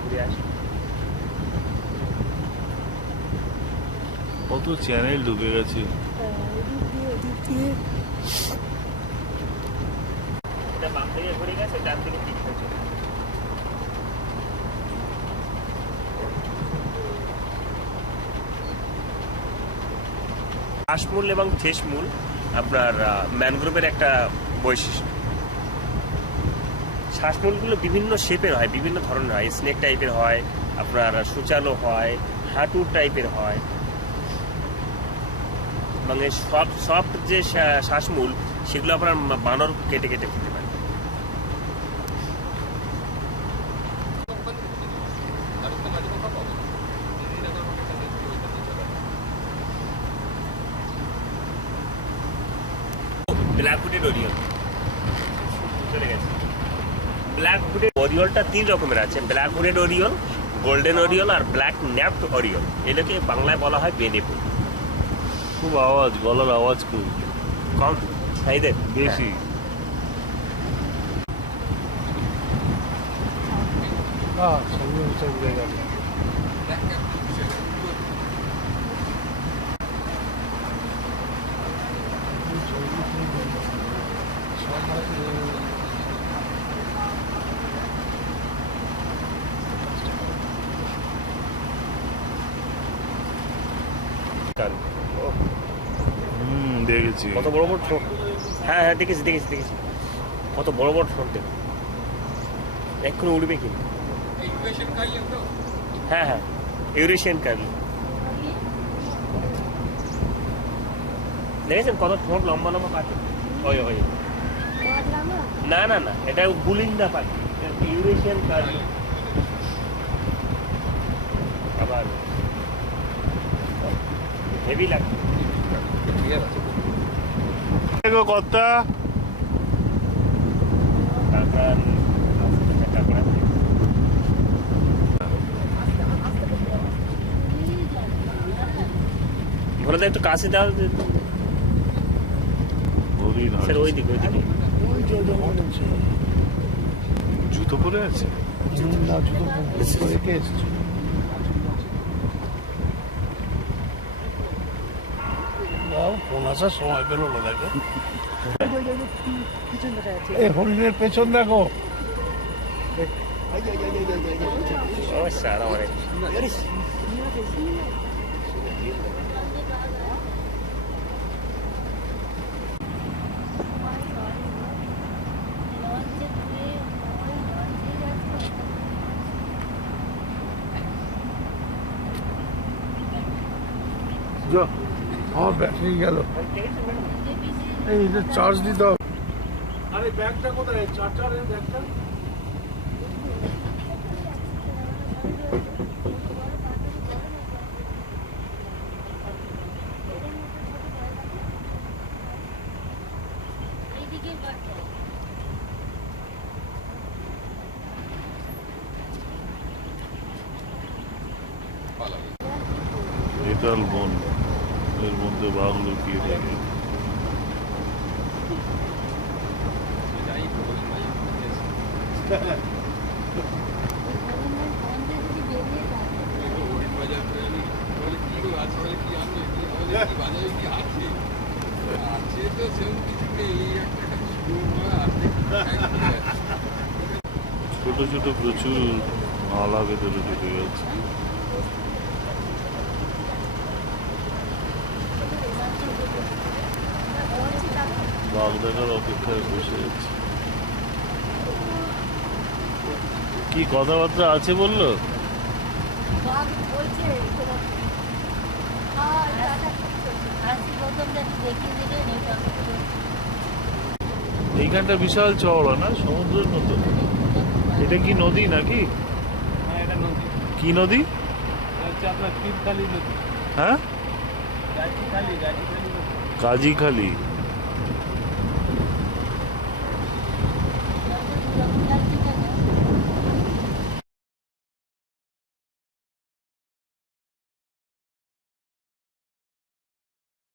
ঘুরে আসি। কত চ্যানেল ঢুকে গেছে। এদিক দিয়ে এটা বাম দিকে ঘুরে গেছে, ডান দিকে ঠিক হয়েছে। শ্বাসমূল এবং ঠেসমূল আপনার ম্যানগ্রোভের একটা বৈশিষ্ট্য। শ্বাসমূলগুলো বিভিন্ন শেপের হয়, বিভিন্ন ধরনের হয়, স্নেক টাইপের হয়, আপনার সূচালো হয়, হাঁটুর টাইপের হয়, মানে সফট যে শ্বাসমূল সেগুলো আপনার বানর কেটে কেটে খেতে পারে। ব্ল্যাক হুডেড ওরিয়ল চলে গেছে। ব্ল্যাক হুডেড ওরিয়লটা 3 রকমের আছে, black hooded oriole, golden oriole আর ব্ল্যাক ন্যাপড ওরিয়ল। এটাকে বাংলায় বলা হয় বেনেপুর। খুব আওয়াজ, গলার আওয়াজ খুব কম, এদের বেশি। ছবি হচ্ছে ঘুরে গেল। দেখেছি কত বড় বড় ঠোঁট। হ্যাঁ হ্যাঁ দেখেছি দেখেছি দেখেছি, কত বড় বড় ঠোঁট দেখো, এক্ষুনি উঠবে কিন্তু। হ্যাঁ হ্যাঁ ইউরেশিয়ান কার্লি দেখেছেন, কত ঠোঁট লম্বা লম্বা পাখি। ওই ওই না না না, এটা বুলিন্ডা পাখি, ইউরেশিয়ান কার্লি। আবার হেভি লাগছে। কর্তা আপনার কাঁকড়া আছে। ঘোড়াতে একটু কাছে দেওয়া হরিণ স্যার, হাঁটছে। ওইদিকে ওইদিকে জুতো পরে আছে? ফোন আসার সময় পেলো না, দেখো এই হরিণের পেছন দেখো। ও স্যার, আমার যা, আমার ব্যাটারি গেল, এই চার্জ দিতে হবে। আরে ব্যাগটা কোথায়? চার্জারের ব্যাগটা বিশাল বন, এর মধ্যে বাঘ লুকিয়ে থাকে। ছোট ছোট প্রচুর মালা ভেতরে ঢুকে গেছে। বাঘ দেখার অপেক্ষায় বসে আছে। কি কথাবার্তা আছে বললো? এইখানটা বিশাল চওড়া না, সমুদ্রের মতো। এটা কি নদী নাকি? কি নদী? আপনার পীরখালী নদী, হ্যাঁ, গাজীখালী কাজীখালী।